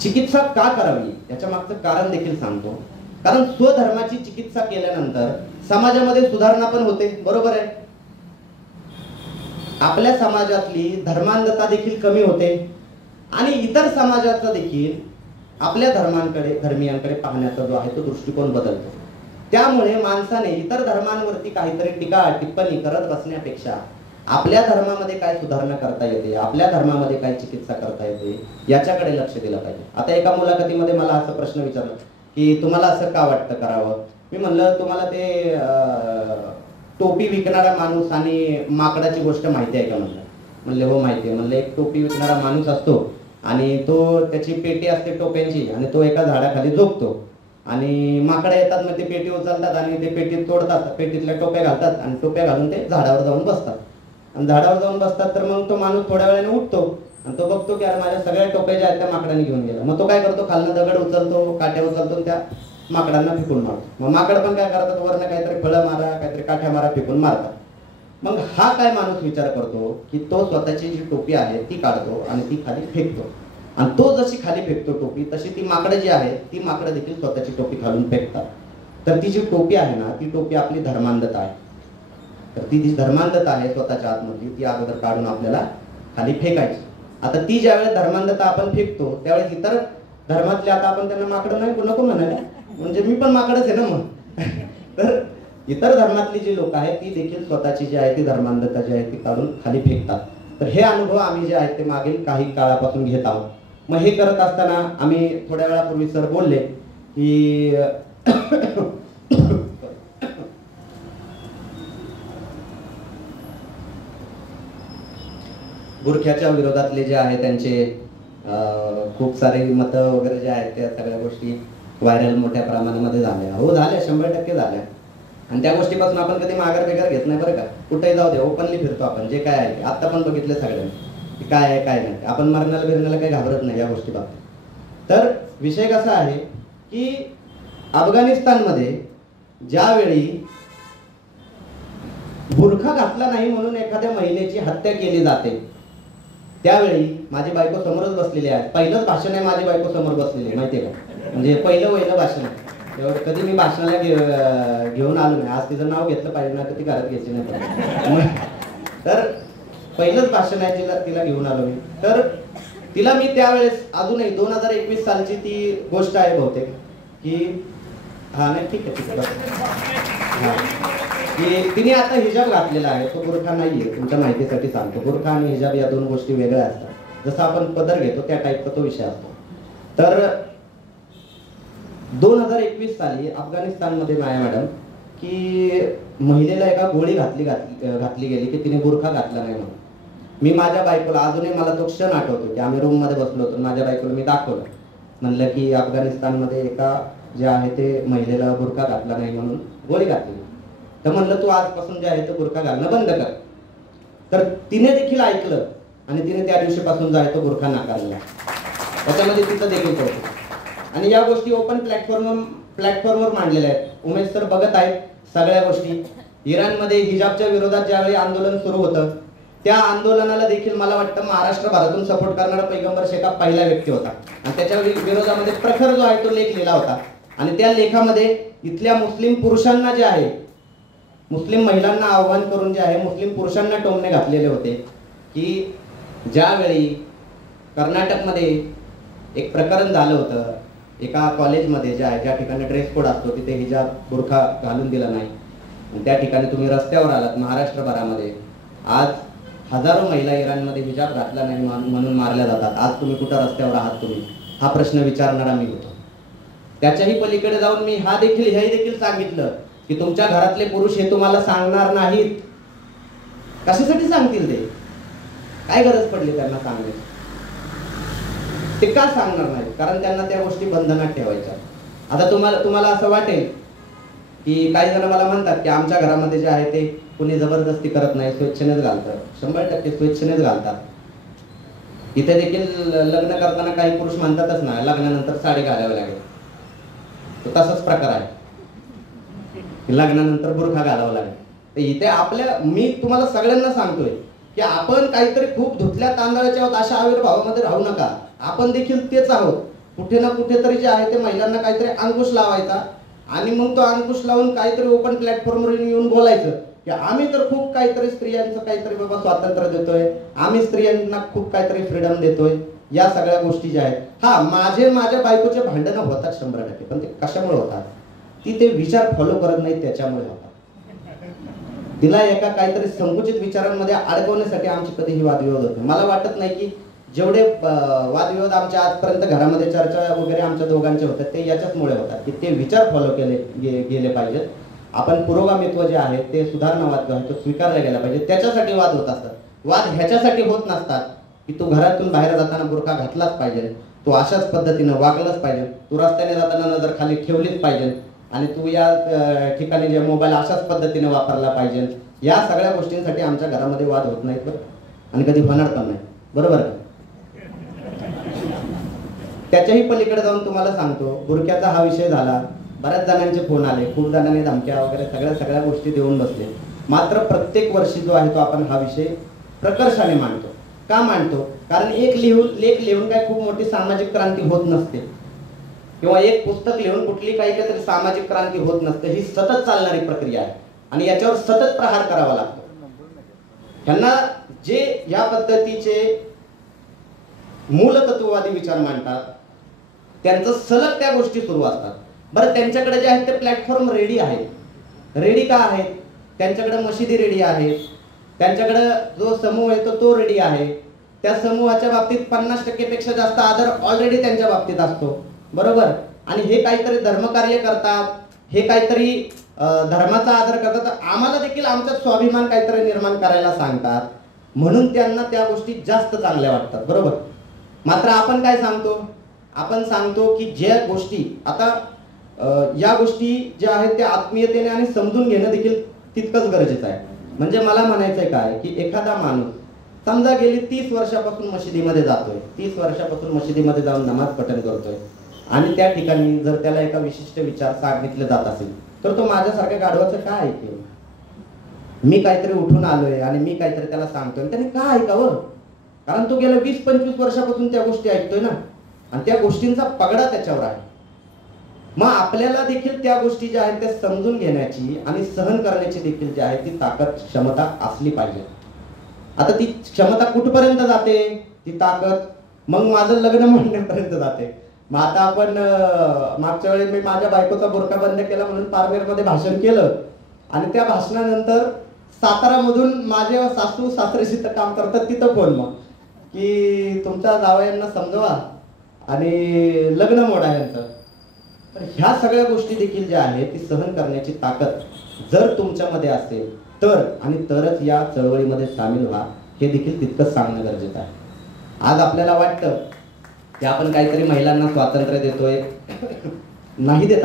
चिकित्सा का करावी याच्या मागचं कारण देखील सांगतो. कारण स्वधर्माची चिकित्सा केल्यानंतर समाजामध्ये सुधारणा पण होते, बरोबर आहे? आपल्या समाजातली धर्मांधता देखील कमी होते आणि इतर समाजाचा देखील आपल्या धर्मियांकडे पाहण्याचा जो आहे तो दृष्टिकोन बदलतो. त्यामुळे माणसाने इतर धर्मांवरती काहीतरी टीका टिप्पणी करत बसण्यापेक्षा आपल्या धर्मामध्ये काय सुधारणा करता येते, आपल्या धर्मामध्ये काय चिकित्सा करता येते याच्याकडे लक्ष दिलं पाहिजे. आता एका मुलाखतीमध्ये मला असा प्रश्न विचारला की तुम्हाला असं का वाटतं करावं? मी म्हणलं तुम्हाला ते टोपी विकणारा माणूस आणि माकडाची गोष्ट माहिती आहे का? म्हणले हो माहिती आहे. म्हणलं एक टोपी विकणारा माणूस असतो आणि तो त्याची पेटी असते टोप्यांची आणि तो एका झाडाखाली झोपतो आणि माकडं येतात, मग ते पेटी उचलतात आणि ते पेटीत तोडतात, पेटीतल्या टोप्या घालतात आणि टोप्या घालून ते झाडावर जाऊन बसतात. आणि झाडावर जाऊन बसतात तर मग तो माणूस थोड्या वेळाने उठतो आणि तो बघतो की अरे माझ्या सगळ्या टोप्या ज्या आहेत त्या माकडाने घेऊन गेला. मग तो काय करतो, खालनं दगड उचलतो, काट्या उचलतो, त्या माकडांना फेकून मारतो. मग माकड पण काय करतात, वरनं काहीतरी फळं मारा, काहीतरी काठ्या मारा फेकून मारतात. मग हा काय माणूस विचार करतो की तो स्वतःची जी टोपी आहे ती काढतो आणि ती खाली फेकतो आणि तो जशी खाली फेकतो टोपी तशी ती माकडं जी आहेत ती माकडं देखील स्वतःची टोपी खालून फेकतात. तर ती जी टोपी आहे ना ती टोपी आपली धर्मांधता आहे. तर ती जी धर्मांधता आहे स्वतःच्या आतमधली ती अगोदर काढून आपल्याला खाली फेकायची. आता ती ज्यावेळेस धर्मांधता आपण फेकतो त्यावेळेस इतर धर्मातले आता आपण त्यांना माकडं नाही नको म्हणाले, म्हणजे मी पण माकडच आहे ना, मग तर इतर धर्मातली जी लोक आहेत ती देखील स्वतःची जी आहे ती धर्मांधता जी आहे ती काढून खाली फेकतात. तर हे अनुभव आम्ही जे आहेत ते मागील काही काळापासून घेत आहोत. मग हे करत असताना आम्ही थोड्या वेळापूर्वी सर बोलले की बुरख्याच्या विरोधातले जे आहे त्यांचे खूप सारे मतं वगैरे जे आहेत त्या सगळ्या गोष्टी व्हायरल मोठ्या प्रमाणामध्ये झाल्या. हो झाल्या, 100% झाल्या. आणि त्या गोष्टीपासून आपण कधी माघार बिगार घेत नाही बरं का. कुठेही जाऊ दे, ओपनली फिरतो आपण. जे काय आहे आता पण बघितलं सगळ्यांनी काय आहे काय नाही. आपण मरणाला बिरणाला काही घाबरत नाही या गोष्टी बाबतीत. तर विषय कसा आहे की अफगाणिस्तानमध्ये ज्यावेळी बुरखा घातला नाही म्हणून एखाद्या महिलेची हत्या केली जाते त्यावेळी माझी बायको समोरच बसलेली आहे. पहिलंच भाषण आहे माझी बायको समोर बसलेली, माहितीये का. म्हणजे पहिलं भाषण आहे. कधी मी भाषणाला घेऊन आलो नाही. आज तिचं नाव घेतलं पाहिजे ना, कधी घरात घ्यायची नाही. तर पहिलंच भाषण आहे तिला घेऊन आलो मी. तर तिला मी त्यावेळेस अजूनही 2021 सालची ती गोष्ट आहे बहुतेक की हा नाही ठीक आहे की तिने आता हिजाब घातलेला आहे. तो बुरखा नाहीये, तुमच्या माहितीसाठी सांगतो. बुरखा आणि हिजाब या दोन गोष्टी वेगळ्या असतात. जसं आपण पदर घेतो त्या टाईपचा तो विषय असतो. तर 2021 साली अफगाणिस्तानमध्ये माया मॅडम की महिलेला एका गोळी घातली गेली की तिने बुरखा घातला नाही म्हणून. मी माझ्या बायकोला अजूनही मला तो क्षण आठवतो की आम्ही रूम मध्ये बसलो होतो. माझ्या बायकोला मी दाखवलं, म्हणलं की अफगाणिस्तानमध्ये एका जे आहे ते महिलेला बुरखा घातला नाही म्हणून गोळी घातली. तर म्हणलं तू आजपासून जे आहे ते बुरखा घालणं बंद कर. तर तिने देखील ऐकलं आणि तिने त्या दिवशीपासून जो आहे तो बुरखा नाकारला. त्याच्यामध्ये तिचं देखील कौतुक. आणि या गोष्टी ओपन प्लॅटफॉर्मवर मांडलेल्या आहेत. उमेश सर बघत आहेत सगळ्या गोष्टी. इराणमध्ये हिजाबच्या विरोधात ज्यावेळी आंदोलन सुरू होतं त्या आंदोलनाला देखील मला वाटतं महाराष्ट्रभरातून सपोर्ट करणारा पैगंबर शेखा पहिला व्यक्ती होता. आणि त्याच्या विरोधामध्ये प्रखर जो आहे तो लेख लिहिला होता. आणि त्या लेखामध्ये इथल्या मुस्लिम पुरुषांना जे आहे, मुस्लिम महिलांना आव्हान करून जे आहे मुस्लिम पुरुषांना टोमणे घातलेले होते की ज्यावेळी कर्नाटकमध्ये एक प्रकरण झालं होतं एका कॉलेजमध्ये जे आहे ज्या ठिकाणी ड्रेस कोड असतो तिथे हिजाब बुरखा घालून दिला नाही. त्या ठिकाणी तुम्ही रस्त्यावर आलात महाराष्ट्रभरामध्ये. आज हजारो महिला इराणमध्ये हिजाब घातला नाही म्हणून मारल्या जातात. आज तुम्ही कुठं रस्त्यावर आहात तुम्ही, हा प्रश्न विचारणारा मी होतो. त्याच्याही पलीकडे जाऊन मी हेही देखील सांगितलं की तुमच्या घरातले पुरुष हे तुम्हाला सांगणार नाहीत. कशासाठी सांगतील ते? काय गरज पडली त्यांना सांगण्याची? ते का सांगणार नाही? कारण त्यांना त्या गोष्टी बंधनात ठेवायच्या. आता तुम्हाला असं वाटेल की काही जण मला म्हणतात की आमच्या घरामध्ये जे आहे ते कुणी जबरदस्ती करत नाही, स्वेच्छेनेच घालतात. 100% स्वेच्छेनेच घालतात. इथे देखील लग्न करताना काही पुरुष म्हणतातच ना लग्नानंतर साडी घालावी लागेल. तो तसाच प्रकार आहे, लग्नानंतर बुरखा घालावा लागेल. तर इथे मी तुम्हाला सगळ्यांना सांगतोय की आपण काहीतरी खूप धुतल्या तांदळाच्या आहोत अशा आविर्भावामध्ये राहू नका. आपण देखील तेच आहोत. कुठे ना कुठेतरी जे आहे ते महिलांना काहीतरी अंकुश लावायचा आणि मग तो अंकुश लावून काहीतरी ओपन प्लॅटफॉर्मवर येऊन बोलायचं की आम्ही तर खूप काहीतरी स्त्रियांचं काहीतरी बाबा स्वातंत्र्य देतोय, आम्ही स्त्रियांना खूप काहीतरी फ्रीडम देतोय. या सगळ्या गोष्टी ज्या आहेत, हा माझ्या बायकोचे भांडणं होतात 100%, पण ते कशामुळे होतात? ती ते विचार फॉलो करत नाही त्याच्यामुळे होतात. तिला एका काहीतरी संकुचित विचारांमध्ये अडकवण्यासाठी आमची कधीही वादविवाद होत नाही. मला वाटत नाही की जेवढे वादविवाद आमच्या आजपर्यंत घरामध्ये चर्चा वगैरे आमच्या दोघांचे होतात ते याच्याचमुळे होतात की ते विचार फॉलो गेले पाहिजेत. आपण पुरोगामित्व जे आहे ते सुधारणावाद जो आहे तो स्वीकारला गेला पाहिजे. त्याच्यासाठी वाद होत असतात. वाद ह्याच्यासाठी होत नसतात की तू घरातून बाहेर जाताना बुरखा घातलाच पाहिजे, तू अशाच पद्धतीनं वागलंच पाहिजे, तू रस्त्याने जाताना नजर खाली ठेवलीच पाहिजे आणि तू या ठिकाणी जे मोबाईल अशाच पद्धतीने वापरला पाहिजे. या सगळ्या गोष्टींसाठी आमच्या घरामध्ये वाद होत नाहीत बरं, आणि कधी होणार पण नाही. बरोबर का? त्याच्याही पलीकडे जाऊन तुम्हाला सांगतो, बुरख्याचा हा विषय झाला, बऱ्याच जणांचे फोन आले, खूप जणांनी धमक्या वगैरे सगळ्या गोष्टी देऊन बसले. मात्र प्रत्येक वर्षी जो आहे तो आपण हा विषय प्रकर्षाने मांडतो. का मांडतो? कारण एक लेख लिहून काय खूप मोठी सामाजिक क्रांती होत नसते, किंवा एक पुस्तक लिहून कुठली काहीतरी सामाजिक क्रांती होत नसते. ही सतत चालणारी प्रक्रिया आहे आणि याच्यावर सतत प्रहार करावा लागतो. त्यांना जे या पद्धतीचे मूलतत्ववादी विचार मांडतात त्यांचं सलग त्या गोष्टी सुरू असतात. बरं, त्यांच्याकडे जे आहेत ते प्लॅटफॉर्म रेडी आहेत. रेडी का आहेत? त्यांच्याकडे मशिदी रेडी आहेत, त्यांच्याकडे जो समूह आहे तो रेडी आहे. त्या समूहाच्या बाबतीत 50% पेक्षा जास्त आदर ऑलरेडी त्यांच्या बाबतीत असतो, बरोबर. आणि हे काहीतरी धर्मकार्य करतात, हे काहीतरी धर्माचा आदर करतात, तर आम्हाला देखील आमचा स्वाभिमान काहीतरी निर्माण करायला सांगतात, म्हणून त्यांना त्या गोष्टी जास्त चांगल्या वाटतात, बरोबर. मात्र आपण काय सांगतो? आपण सांगतो की ज्या गोष्टी आता या गोष्टी ज्या आहेत त्या आत्मीयतेने आणि समजून घेणं देखील तितकंच गरजेचं आहे. म्हणजे मला म्हणायचंय काय की एखादा माणूस समजा गेली 30 वर्षापासून मशिदीमध्ये जातोय, 30 वर्षापासून मशिदीमध्ये जाऊन नमाज पठण करतोय, आणि त्या ठिकाणी जर त्याला एका विशिष्ट विचार सांगितले जात असेल तर तो माझ्यासारख्या गाढवाचं काय ऐकेल? मी काहीतरी उठून आलोय आणि मी काहीतरी त्याला सांगतोय, त्याने काय ऐकावं? कारण तो गेल्या 20-25 वर्षापासून त्या गोष्टी ऐकतोय ना, आणि त्या गोष्टींचा पगडा त्याच्यावर आहे. मग आपल्याला देखील त्या गोष्टी ज्या आहेत त्या समजून घेण्याची आणि सहन करण्याची देखील जी आहे ती ताकद, क्षमता असली पाहिजे. आता ती क्षमता कुठपर्यंत जाते? ती ताकद मग माझं लग्न म्हणण्यापर्यंत जाते. मग आता आपण मागच्या वेळेस मी माझ्या बायकोचा बुरका बंद केला म्हणून पारनेरमध्ये भाषण केलं, आणि त्या भाषणानंतर सातारामधून माझे सासू सासरे जिथं काम करतात तिथं फोन मग की तुमच्या जावयांना समजवा आणि लग्न मोडा यांचं. तर ह्या सगळ्या गोष्टी देखील ज्या आहेत ती सहन करण्याची ताकद जर तुमच्यामध्ये असेल तर, आणि तरच या चळवळीमध्ये सामील व्हा, हे देखील तितकंच सांगणं गरजेचं आहे. आज आपल्याला वाटतं की आपण काहीतरी महिलांना स्वातंत्र्य देतोय, नाही देत.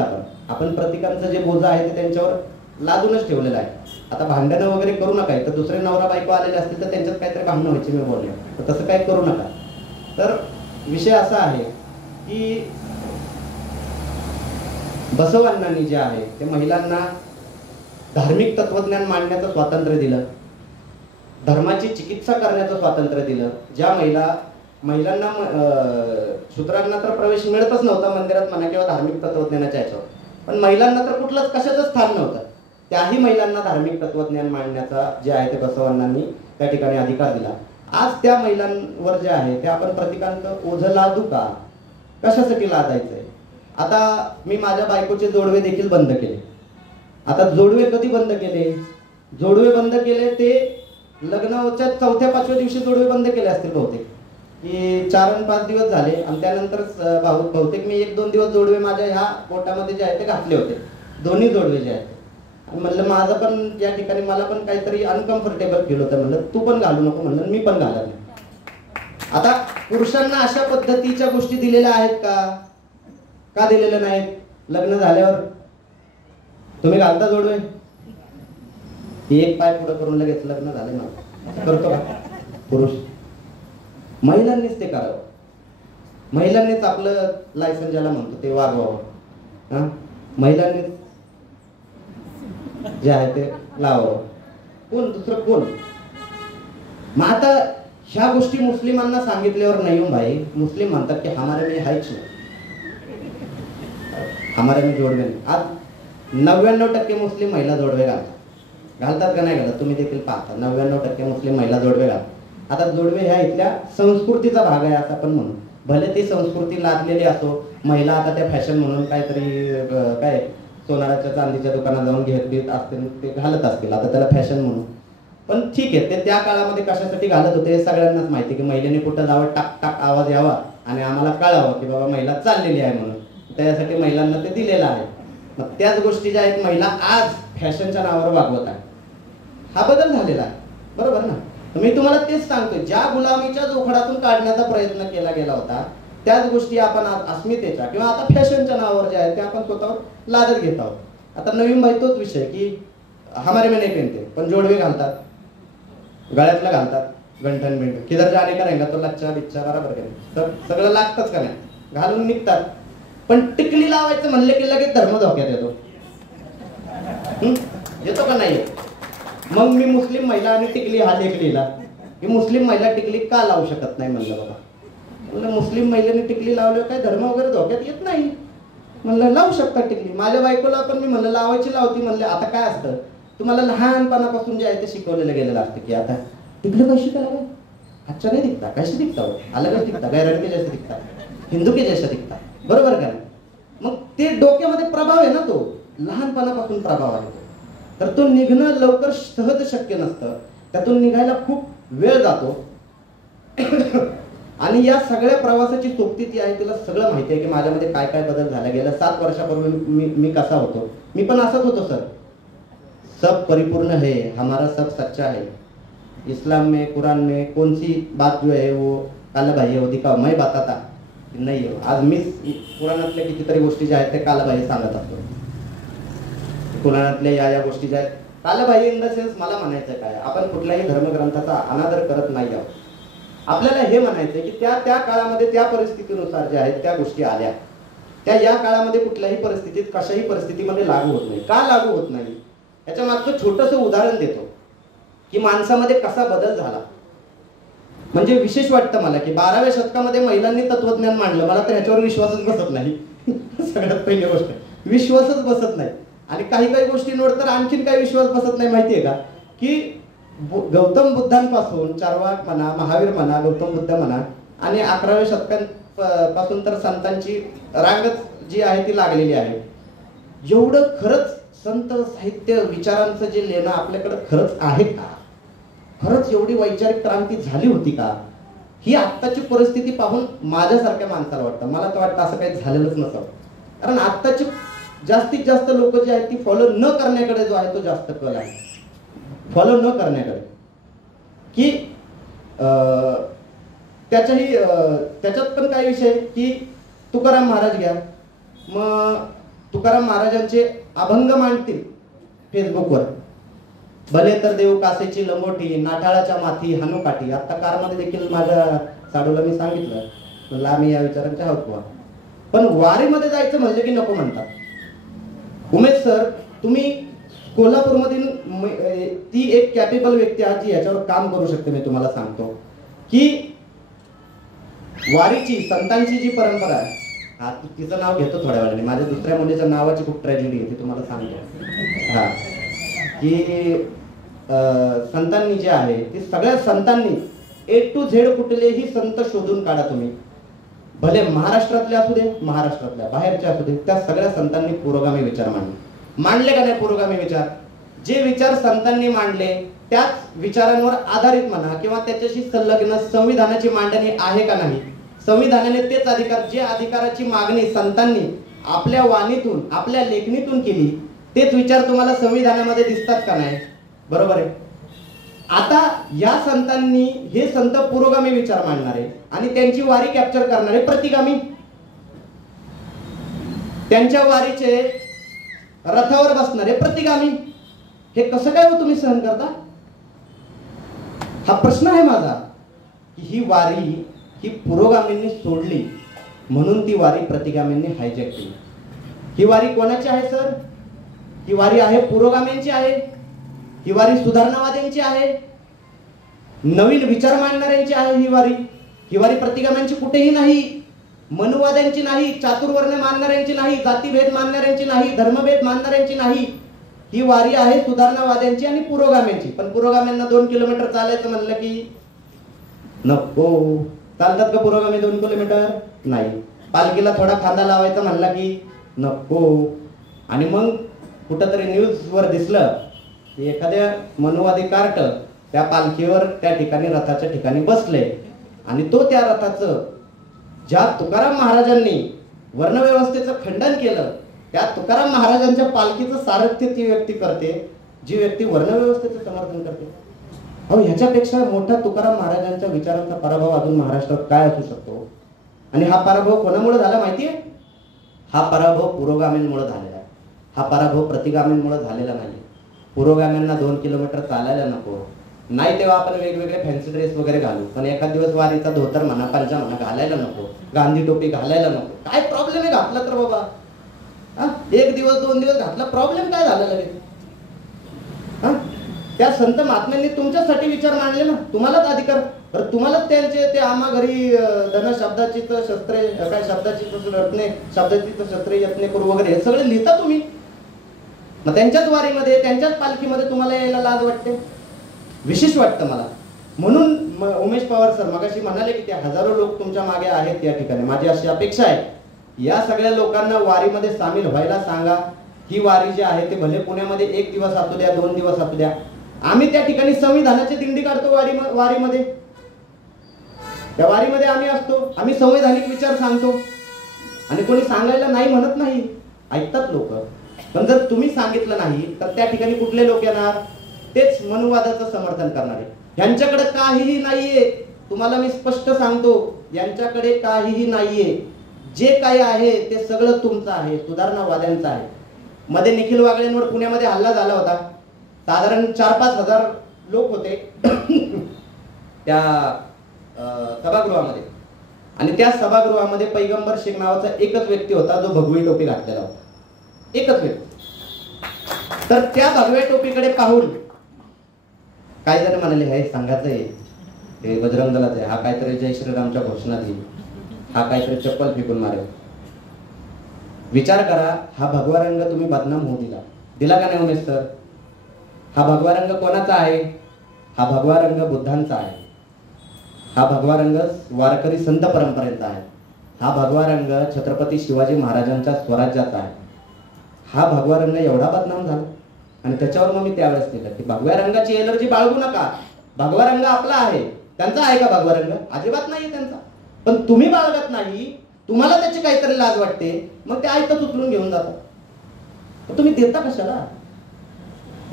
आपण प्रत्येकाचं जे बोजा आहे ते त्यांच्यावर लादूनच ठेवलेलं आहे. आता भांडणं वगैरे करू नका, तर दुसरे नवरा बायको आलेले असतील तर त्यांच्यात काहीतरी भांडणं व्हायची, मी बोललो, तर तसं काही करू नका. तर विषय असा आहे की बसवांनी जे आहे ते महिलांना धार्मिक तत्वज्ञान मांडण्याचं स्वातंत्र्य दिलं, धर्माची चिकित्सा करण्याचं स्वातंत्र्य दिलं. ज्या महिलांना शूद्रांना तर प्रवेश मिळतच नव्हता मंदिरात म्हणा किंवा धार्मिक तत्वज्ञानाच्या याच्यावर, पण महिलांना तर कुठलंच कशाचं स्थान नव्हतं. त्याही महिलांना धार्मिक तत्वज्ञान मांडण्याचा जे आहे ते बसवांनी त्या ठिकाणी अधिकार दिला. आज त्या महिलांवर जे आहे ते आपण प्रत्येकांचं ओझं लादू का? कशासाठी लादायचंय? आता मी माझ्या बायकोचे जोडवे देखील बंद केले. आता जोडवे कधी बंद केले? जोडवे बंद केले ते लग्नाच्या 4-5व्या दिवशी जोडवे बंद केले असतील बहुतेक, की 4-5 दिवस झाले, आणि त्यानंतर बहुतेक मी 1-2 दिवस जोडवे माझ्या ह्या बोटामध्ये जे आहे ते घातले होते, दोन्ही जोडवे जे आहेत. आणि म्हणलं माझं पण या ठिकाणी मला पण काहीतरी अनकम्फर्टेबल फील होतं, म्हणलं तू पण घालू नको, म्हणलं मी पण घालत नाही. आता पुरुषांना अशा पद्धतीच्या गोष्टी दिलेल्या आहेत का दिलेल्या नाहीत? लग्न झाल्यावर तुम्ही घालता जोडवे? एक पाय पुढे करून लगेच लग्न झाले ना करतो का पुरुष? महिलांनीच ते करावं, महिलांनीच आपलं लायसन ज्याला म्हणतो ते वागवावं, महिलांनीच जे आहे ते लावावं. कोण दुसरं कोण? मग आता ह्या गोष्टी मुस्लिमांना सांगितल्यावर नाही हो भाई, मुस्लिम म्हणतात की हमारे में हायच नाही, हमारे में जोडवे नाही. आज 99% मुस्लिम महिला जोडवे घालतात का नाही घालत? तुम्ही देखील पाहता 99% मुस्लिम महिला जोडवे घालतात. आता जोडवे ह्या इथल्या संस्कृतीचा भाग आहे असं आपण म्हणू. भले ती संस्कृती लादलेली असो, महिला आता त्या फॅशन म्हणून काहीतरी काय सोनाराच्या चांदीच्या दुकानात जाऊन घेत असतील, ते घालत असतील आता त्याला फॅशन म्हणून. पण ठीक आहे, ते त्या काळामध्ये कशासाठी घालत होते हे सगळ्यांनाच माहिती, की महिलेने कुठं जावं, टाक टाक आवाज यावा आणि आम्हाला कळावं की बाबा महिला चाललेली आहे म्हणून. त्यासाठी महिलांना ते दिलेलं आहे. मग त्याच गोष्टी ज्या आहेत महिला आज फॅशनच्या नावावर वागवत आहे. हा बदल झालेला आहे, बरोबर ना? मी तुम्हाला तेच सांगतोय, ज्या गुलामीच्या जोखडातून काढण्याचा प्रयत्न केला गेला होता त्याच गोष्टी आपण अस्मितेच्या किंवा आता फॅशनच्या नावावर जे आहे ते आपण स्वतःवर लादत घेत आहोत. आता नवीन भाई तोच विषय की हमारे में नहीं पहनते, पण जोडवे घालतात, गळ्यातला घालतात, गंठन बिंठ, किधर जाने का रहेगा तो लच्चा बिच्चा, बरोबर का नाही? तर सगळं लागतच का नाही, घालून निघतात. पण टिकली लावायचं म्हणले की लगेच धर्म धोक्यात येतो. येतो का नाही? मग मी मुस्लिम महिला आणि टिकली हा लेख लिहिला की मुस्लिम महिला टिकली का लावू शकत नाही. म्हणलं बाबा, म्हणलं मुस्लिम महिलेने टिकली लावल्यावर काय धर्म वगैरे धोक्यात येत नाही. म्हणलं लावू शकता टिकली. माझ्या बायकोला पण मी म्हणलं लावायची लावती. म्हणले आता काय असतं, तुम्हाला लहानपणापासून जे आहे ते शिकवलेलं गेलेलं असतं की आता टिकली कशी करावं, अच्छा नाही दिखता, कैसे दिखता हो, अलगच दिखता, गैरण के जैसे दिखता, हिंदू के जैसा दिखता, बरोबर का नाही? मग ते डोक्यामध्ये प्रभाव आहे ना, तो लहानपणापासून प्रभाव आहे. तर तो निघणं लवकर सहज शक्य नसतं, त्यातून निघायला खूप वेळ जातो. आणि या सगळ्या प्रवासाची सोबती ती आहे, तिला सगळं माहिती आहे की माझ्यामध्ये काय काय बदल झाला. गेल्या 7 वर्षापूर्वी मी कसा होतो, मी पण असाच होतो सर. सब परिपूर्ण है, हमारा सब सच्चा है. इस्लाम में, कुरान में कौन सी बात जो है वो कालबाह्य होती का मैं बताता नाही आहे. आज मी पुराणातल्या कितीतरी गोष्टी ज्या आहेत ते कालबाह्य सांगत असतो. पुराणातल्या या गोष्टी ज्या आहेत कालबाह्य इन द सेन्स, मला म्हणायचं काय, आपण कुठल्याही धर्मग्रंथाचा अनादर करत नाही आहोत. आपल्याला हे म्हणायचं की त्या काळामध्ये त्या परिस्थितीनुसार ज्या आहेत त्या गोष्टी आल्या, त्या या काळामध्ये कुठल्याही परिस्थितीत कशाही परिस्थितीमध्ये लागू होत नाही. का लागू होत नाही याच्या मागचं छोटंसं उदाहरण देतो की माणसामध्ये कसा बदल झाला. म्हणजे विशेष वाटतं मला की 12व्या शतकामध्ये महिलांनी तत्वज्ञान मांडलं. मला तर ह्याच्यावर विश्वासच बसत नाही. सगळ्यात पहिली गोष्ट, विश्वासच बसत नाही. आणि काही गोष्टींवर तर आणखीन काही विश्वास बसत नाही. माहितीये का की गौतम बुद्धांपासून चार्वाक म्हणा, महावीर म्हणा, गौतम बुद्ध म्हणा आणि 11व्या शतकांपासून तर संतांची रांगच जी आहे ती लागलेली आहे. एवढं खरंच संत साहित्य विचारांचं जे लेणं आपल्याकडं खरंच आहे का? खरंच एवढी वैचारिक क्रांती झाली होती का? ही आत्ताची परिस्थिती पाहून माझ्यासारख्या माणसाला वाटतं. मला तर वाटतं असं काही झालेलंच नसावं. कारण आत्ताची जास्तीत जास्त लोक जे आहेत ती फॉलो न करण्याकडे जो आहे तो जास्त कल आहे. फॉलो न करण्याकडे की त्याच्यात पण काय विषय की तुकाराम महाराज घ्या. मग तुकाराम महाराजांचे अभंग मांडतील फेसबुकवर. भले तर देव कासेची लंगोटी, नाठाळाच्या माथी हानू काठी. आता कारमध्ये देखील माझ्या साडूला मी सांगितलं, म्हणलं आम्ही या विचारांचे आहोत बुवा. पण वारीमध्ये जायचं म्हणलं की नको म्हणतात. उमेश सर, तुम्ही कोल्हापूरमधील ती एक कॅपेबल व्यक्ती आहे जी याच्यावर काम करू शकते. मी तुम्हाला सांगतो की वारीची, संतांची जी परंपरा आहे, तिचं नाव घेतो थोड्या वेळाने. माझ्या दुसऱ्या मुलीच्या नावाची खूप ट्रॅजेडी आहे, ती तुम्हाला सांगतो. हा की संतांनी जे आहे ती सगळ्या संतांनी A to Z कुठलेही संत शोधून काढा तुम्ही. भले महाराष्ट्रातले असू दे, महाराष्ट्रातल्या बाहेरचे असू दे, त्या सगळ्या संतांनी पुरोगामी विचार मांडले का नाही? पुरोगामी विचार, जे विचार संतांनी मांडले त्याच विचारांवर आधारित म्हणा किंवा त्याच्याशी संलग्न संविधानाची मांडणी आहे का नाही? संविधानाने तेच अधिकार, जे अधिकाराची मागणी संतांनी आपल्या वाणीतून, आपल्या लेखणीतून केली, तेच विचार तुम्हाला संविधानामध्ये दिसतात का नाही? बरोबर आहे. आता या संतांनी, हे संत पुरोगामी विचार मांडणारे आणि त्यांची वारी कॅप्चर करणारे प्रतिगामी, त्यांच्या वारीचे रथावर बसणारे प्रतिगामी, हे कसं काय हो तुम्ही सहन करता? हा प्रश्न आहे माझा. ही वारी ही पुरोगामींनी सोडली म्हणून ती वारी प्रतिगामींनी हायजॅक केली. ही वारी कोणाची आहे सर? ही वारी आहे पुरोगामींची आहे. ही वारी सुधारणावाद्यांची आहे, नवीन विचार मांडणाऱ्यांची आहे. ही वारी प्रतिगाम्यांची कुठेही नाही, मनुवाद्यांची नाही, चातुर्वर्ण मानणाऱ्यांची नाही, जातीभेद मानणाऱ्यांची नाही, धर्मभेद मानणाऱ्यांची नाही. ही वारी आहे सुधारणावाद्यांची आणि पुरोगाम्यांची. पण पुरोगाम्यांना 2 किलोमीटर चालायचं म्हणलं की नको. चालतात का पुरोगामी 2 किलोमीटर? नाही. पालखीला थोडा खांदा लावायचा म्हणला की नको. आणि मग कुठंतरी न्यूजवर दिसलं की एखाद्या मनुवादी कार्ट त्या पालखीवर त्या ठिकाणी रथाच्या ठिकाणी बसले आणि तो त्या रथाचं, ज्या तुकाराम महाराजांनी वर्णव्यवस्थेचं खंडन केलं, त्या तुकाराम महाराजांच्या पालखीचं सारथ्य ती व्यक्ती करते जी व्यक्ती वर्णव्यवस्थेचं समर्थन करते. अहो, ह्याच्यापेक्षा मोठा तुकाराम महाराजांच्या विचारांचा पराभव अजून महाराष्ट्रात काय असू शकतो? आणि हा पराभव कोणामुळे झाला माहितीये? हा पराभव पुरोगामींमुळे झालेला आहे. हा पराभव प्रतिगामींमुळे झालेला नाही. पुरोगाम्यांना 2 किलोमीटर चालायला नको नाही, तेव्हा आपण वेगवेगळे फॅन्सी ड्रेस वगैरे घालू, पण एखाद दिवस वारीचा धोतर म्हणा, पंचा म्हणा घालायला नको, गांधी टोपी घालायला नको. काय प्रॉब्लेम आहे घातला तर बाबा? 1 दिवस 2 दिवस घातला, प्रॉब्लेम काय झाला लगेच? त्या संत महात्म्यांनी तुमच्यासाठी विचार मांडले ना, तुम्हालाच अधिकार. बरं, तुम्हालाच त्यांचे ते आम्हा घरी धन शब्दाची तर शस्त्रे, काय शब्दाची तर रत्ने, शब्दाची तर शस्त्रे यत्ने करू वगैरे, हे सगळे लिहिता तुम्ही. मग त्यांच्याच वारीमध्ये, त्यांच्याच पालखीमध्ये तुम्हाला यायला लाज वाटते? विशेष वाटतं मला. म्हणून उमेश पवार सर मगाशी म्हणाले की ते हजारो लोक तुमच्या मागे आहेत या ठिकाणी. माझी अशी अपेक्षा आहे, या सगळ्या लोकांना वारीमध्ये सामील व्हायला सांगा. ही वारी जी आहे ते भले पुण्यामध्ये 1 दिवस असू द्या, 2 दिवस असू द्या, आम्ही त्या ठिकाणी संविधानाची दिंडी काढतो वारीमध्ये. त्या वारीमध्ये आम्ही असतो, आम्ही संवैधानिक विचार सांगतो आणि कोणी सांगायला नाही म्हणत नाही, ऐकतात लोक. पण जर तुम्ही सांगितलं नाही तर त्या ठिकाणी कुठले लोक येणार? तेच मनुवादाचं समर्थन करणारे. यांच्याकडे काहीही नाहीये, तुम्हाला मी स्पष्ट सांगतो, यांच्याकडे काहीही नाहीये. जे काही आहे ते सगळं तुमचं आहे, सुधारणावाद्यांचं आहे. मध्ये निखिल वागळेंवर पुण्यामध्ये हल्ला झाला होता. साधारण 4-5 हजार लोक होते त्या सभागृहामध्ये, आणि त्या सभागृहामध्ये पैगंबर शेख नावाचा एकच व्यक्ती होता जो भगवी टोपी घातलेला होता, एकच व्यक्ती. तर त्या भगव्या टोपीकडे पाहून काही जण म्हणाले, हे सांगायचं आहे, हे बजरंग दलाच आहे, हा काहीतरी जय श्रीरामच्या घोषणा देईल, हा काहीतरी चप्पल फेकून मारेल. विचार करा, हा भगवा रंग तुम्ही बदनाम होऊ दिला का नाही उमेश सर? हा भगवा रंग कोणाचा आहे? हा भगवा रंग बुद्धांचा आहे. हा भगवा रंग वारकरी संत परंपरेचा आहे. हा भगवा रंग छत्रपती शिवाजी महाराजांच्या स्वराज्याचा आहे. हा भगवा रंग एवढा बदनाम झाला, आणि त्याच्यावर मग मी त्यावेळेस केलं की भगव्या रंगाची एलर्जी बाळगू नका. भगवा रंग आपला आहे, त्यांचा आहे का भगवा रंग? अजिबात नाही त्यांचा. पण तुम्ही बाळगत नाही, तुम्हाला त्याची काहीतरी लाज वाटते, मग ते ऐकत उचलून घेऊन जातात. तुम्ही देता कशाला?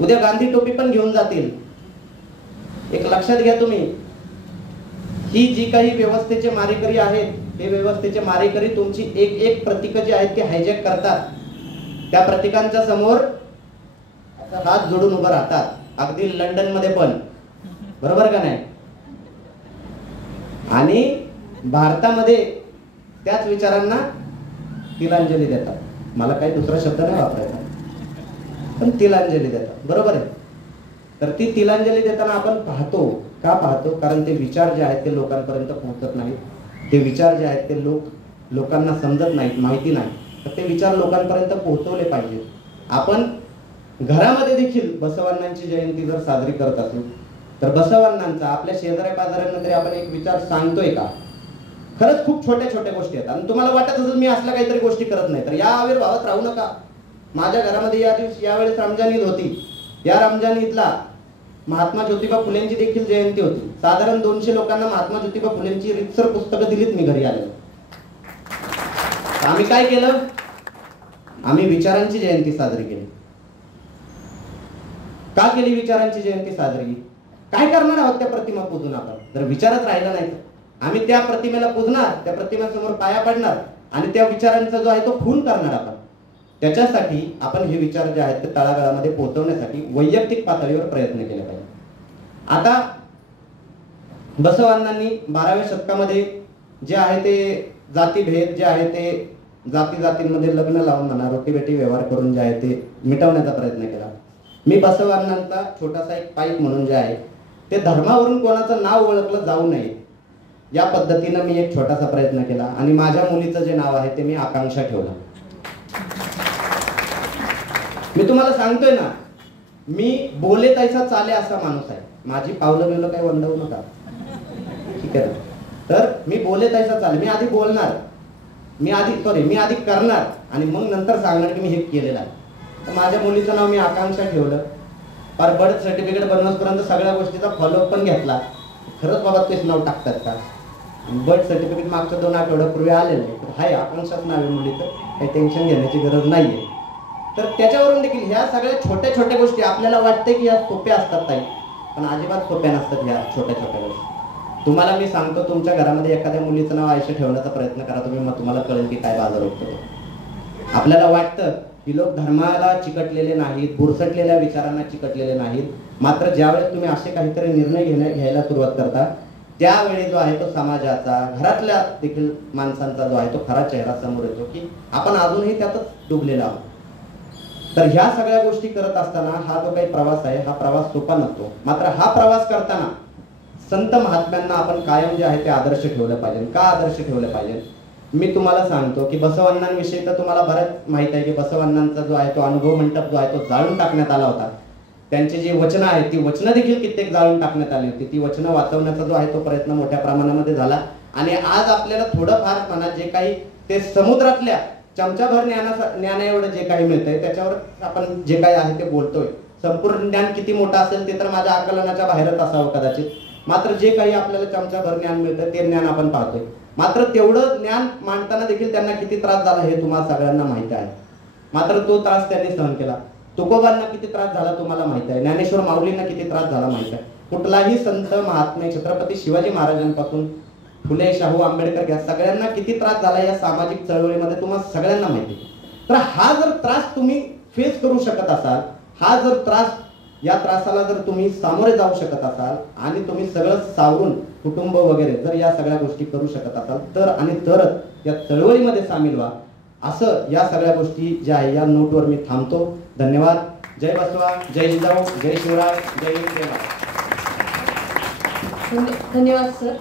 उद्या गांधी टोपी पण घेऊन जातील. एक लक्षात घ्या तुम्ही, ही जी काही व्यवस्थेचे मारेकरी आहेत, हे व्यवस्थेचे मारेकरी तुमची एक प्रतीक जी आहेत ती हायजॅक करतात. त्या प्रतीकांच्या समोर हात जोडून उभं राहतात, अगदी लंडन मध्ये पण, बरोबर का नाही? आणि भारतामध्ये त्याच विचारांना तिलांजली देतात. मला काही दुसरा शब्द नाही वापरायचा, पण तिलांजली देतात, बरोबर आहे? तर ती तिलांजली देताना आपण पाहतो, का पाहतो? कारण ते विचार जे आहेत ते लोकांपर्यंत पोहोचत नाहीत. ते विचार जे आहेत ते लोकांना समजत नाहीत, माहिती नाही. तर ते विचार लोकांपर्यंत पोहोचवले पाहिजे. आपण घरामध्ये देखील बसवांनांची जयंती जर साजरी करत असू तर बसवांनांचा आपल्या शेजाऱ्या पाजाऱ्यांना तरी आपण एक विचार सांगतोय का? खरंच खूप छोट्या छोट्या गोष्टी आहेत. आणि तुम्हाला वाटत असेल मी असल्या काहीतरी गोष्टी करत नाही, तर या आविर्भावात राहू नका. माझ्या घरामध्ये यावेळेस रमजान ईद होती. या रमजान ईदला महात्मा ज्योतिबा फुलेंची देखील जयंती होती. साधारण 200 लोकांना महात्मा ज्योतिबा फुलेंची रितसर पुस्तकं दिलीत मी घरी आलेलो. आम्ही काय केलं? आम्ही विचारांची जयंती साजरी केली. का केली विचारांची जयंती साजरी? काय करणार आहोत त्या प्रतिमा पूजून आपण? जर विचारच राहिला नाही तर आम्ही त्या प्रतिमेला पूजणार, त्या प्रतिमेसमोर पाया पडणार आणि त्या विचारांचा जो आहे तो खून करणार आपण. त्याच्यासाठी आपण हे विचार जे आहेत ते तळागाळामध्ये पोहोचवण्यासाठी वैयक्तिक पातळीवर प्रयत्न केले पाहिजे. आता बसवांनांनी 12व्या शतकामध्ये जे आहे ते जातीभेद जे आहे ते जातींमध्ये लग्न लावून म्हणा, रोटीबेटी व्यवहार करून जे आहे ते मिटवण्याचा प्रयत्न केला. मी बसवांनांचा छोटासा एक पाईप म्हणून जे आहे ते धर्मावरून कोणाचं नाव ओळखलं जाऊ नये या पद्धतीनं मी एक छोटासा प्रयत्न केला. आणि माझ्या मुलीचं जे नाव आहे ते मी आकांक्षा ठेवलं. मी तुम्हाला सांगतोय ना, मी बोले तैसा चाले असा माणूस आहे. माझी पावलं बिवलं काही वंदवू नका, ठीक आहे ना? तर मी बोले तैसा चाले, मी आधी बोलणार, मी आधी करणार आणि मग नंतर सांगणार की मी हे केलेलं आहे. तर माझ्या मुलीचं नाव मी आकांक्षा ठेवलं. पर बर्थ सर्टिफिकेट बनवण्यापर्यंत सगळ्या गोष्टीचा फॉलोअप पण घेतला. खरंच बाबा तेच नाव टाकतात का? बर्थ सर्टिफिकेट मागच्या 2 आठवड्यापूर्वी आलेलं आहे. तर हाय, आकांक्षाच नाव आहे मुलीचं, काही टेन्शन घेण्याची गरज नाहीये. तर त्याच्यावरून देखील ह्या सगळ्या छोट्या छोट्या गोष्टी आपल्याला वाटते की या सोप्या असतात ताई, पण अजिबात सोप्या नसतात ह्या छोट्या छोट्या गोष्टी. तुम्हाला मी सांगतो, तुमच्या घरामध्ये एखाद्या मुलीचं नाव आयुष्य ठेवण्याचा प्रयत्न करा तुम्ही, मग तुम्हाला कळेल की काय बाजार होतो. आपल्याला वाटतं की लोक धर्माला चिकटलेले नाहीत, बुरसटलेल्या विचारांना चिकटलेले नाहीत. मात्र ज्यावेळेस तुम्ही असे काहीतरी निर्णय घ्यायला सुरुवात करता त्यावेळी जो आहे तो समाजाचा, घरातल्या देखील माणसांचा जो आहे तो खरा चेहरा समोर येतो की आपण अजूनही त्यातच डुबलेलो आहोत. तर ह्या सगळ्या गोष्टी करत असताना हा जो काही प्रवास आहे हा प्रवास सोपा नसतो. मात्र हा प्रवास करताना संत महात्म्यांना आपण कायम जे आहे ते आदर्श ठेवले पाहिजे. का आदर्श ठेवले पाहिजे? मी तुम्हाला सांगतो की बसवांनांविषयी तर तुम्हाला बरंच माहित आहे की बसवांनांचा जो आहे तो अनुभव मंडप जो आहे तो जाळून टाकण्यात आला होता. त्यांची जी वचनं आहेत ती वचनं देखील कित्येक जाळून टाकण्यात आली होती. ती वचनं वाचवण्याचा जो आहे तो प्रयत्न मोठ्या प्रमाणामध्ये झाला. आणि आज आपल्याला थोडंफार म्हणा जे काही ते समुद्रातल्या चमचाभर ज्ञान एवढं जे काही मिळतंय त्याच्यावर आपण जे काही आहे ते बोलतोय. संपूर्ण ज्ञान किती मोठं असेल ते तर माझ्या आकलनाच्या बाहेरच असावं कदाचित. मात्र जे काही आपल्याला चमचाभर ज्ञान मिळतं ते ज्ञान आपण पाहतोय. मात्र तेवढं ज्ञान मांडताना देखील त्यांना किती त्रास झाला हे तुम्हाला सगळ्यांना माहिती आहे. मात्र तो त्रास त्यांनी सहन केला. तुकोबांना किती त्रास झाला तुम्हाला माहिती आहे. ज्ञानेश्वर माऊलींना किती त्रास झाला माहिती आहे. कुठलाही संत महात्मे छत्रपती शिवाजी महाराजांपासून फुले शाहू आंबेडकर या सगळ्यांना किती त्रास झाला या सामाजिक चळवळीमध्ये तुम्हाला सगळ्यांना माहिती आहे. तर हा जर त्रास तुम्ही फेस करू शकत असाल, हा जर त्रास, या त्रासाला जर तुम्ही सामोरे जाऊ शकत असाल आणि तुम्ही सगळं सावरून कुटुंब वगैरे जर या सगळ्या गोष्टी करू शकत असाल तर आणि तरच या चळवळीमध्ये सामील व्हा. असं या सगळ्या गोष्टी ज्या आहे या नोटवर मी थांबतो. धन्यवाद. जय बसवा, जय जिजाऊ, जय शिवराय, जय हिंद, जय महाराज. धन्यवाद सर.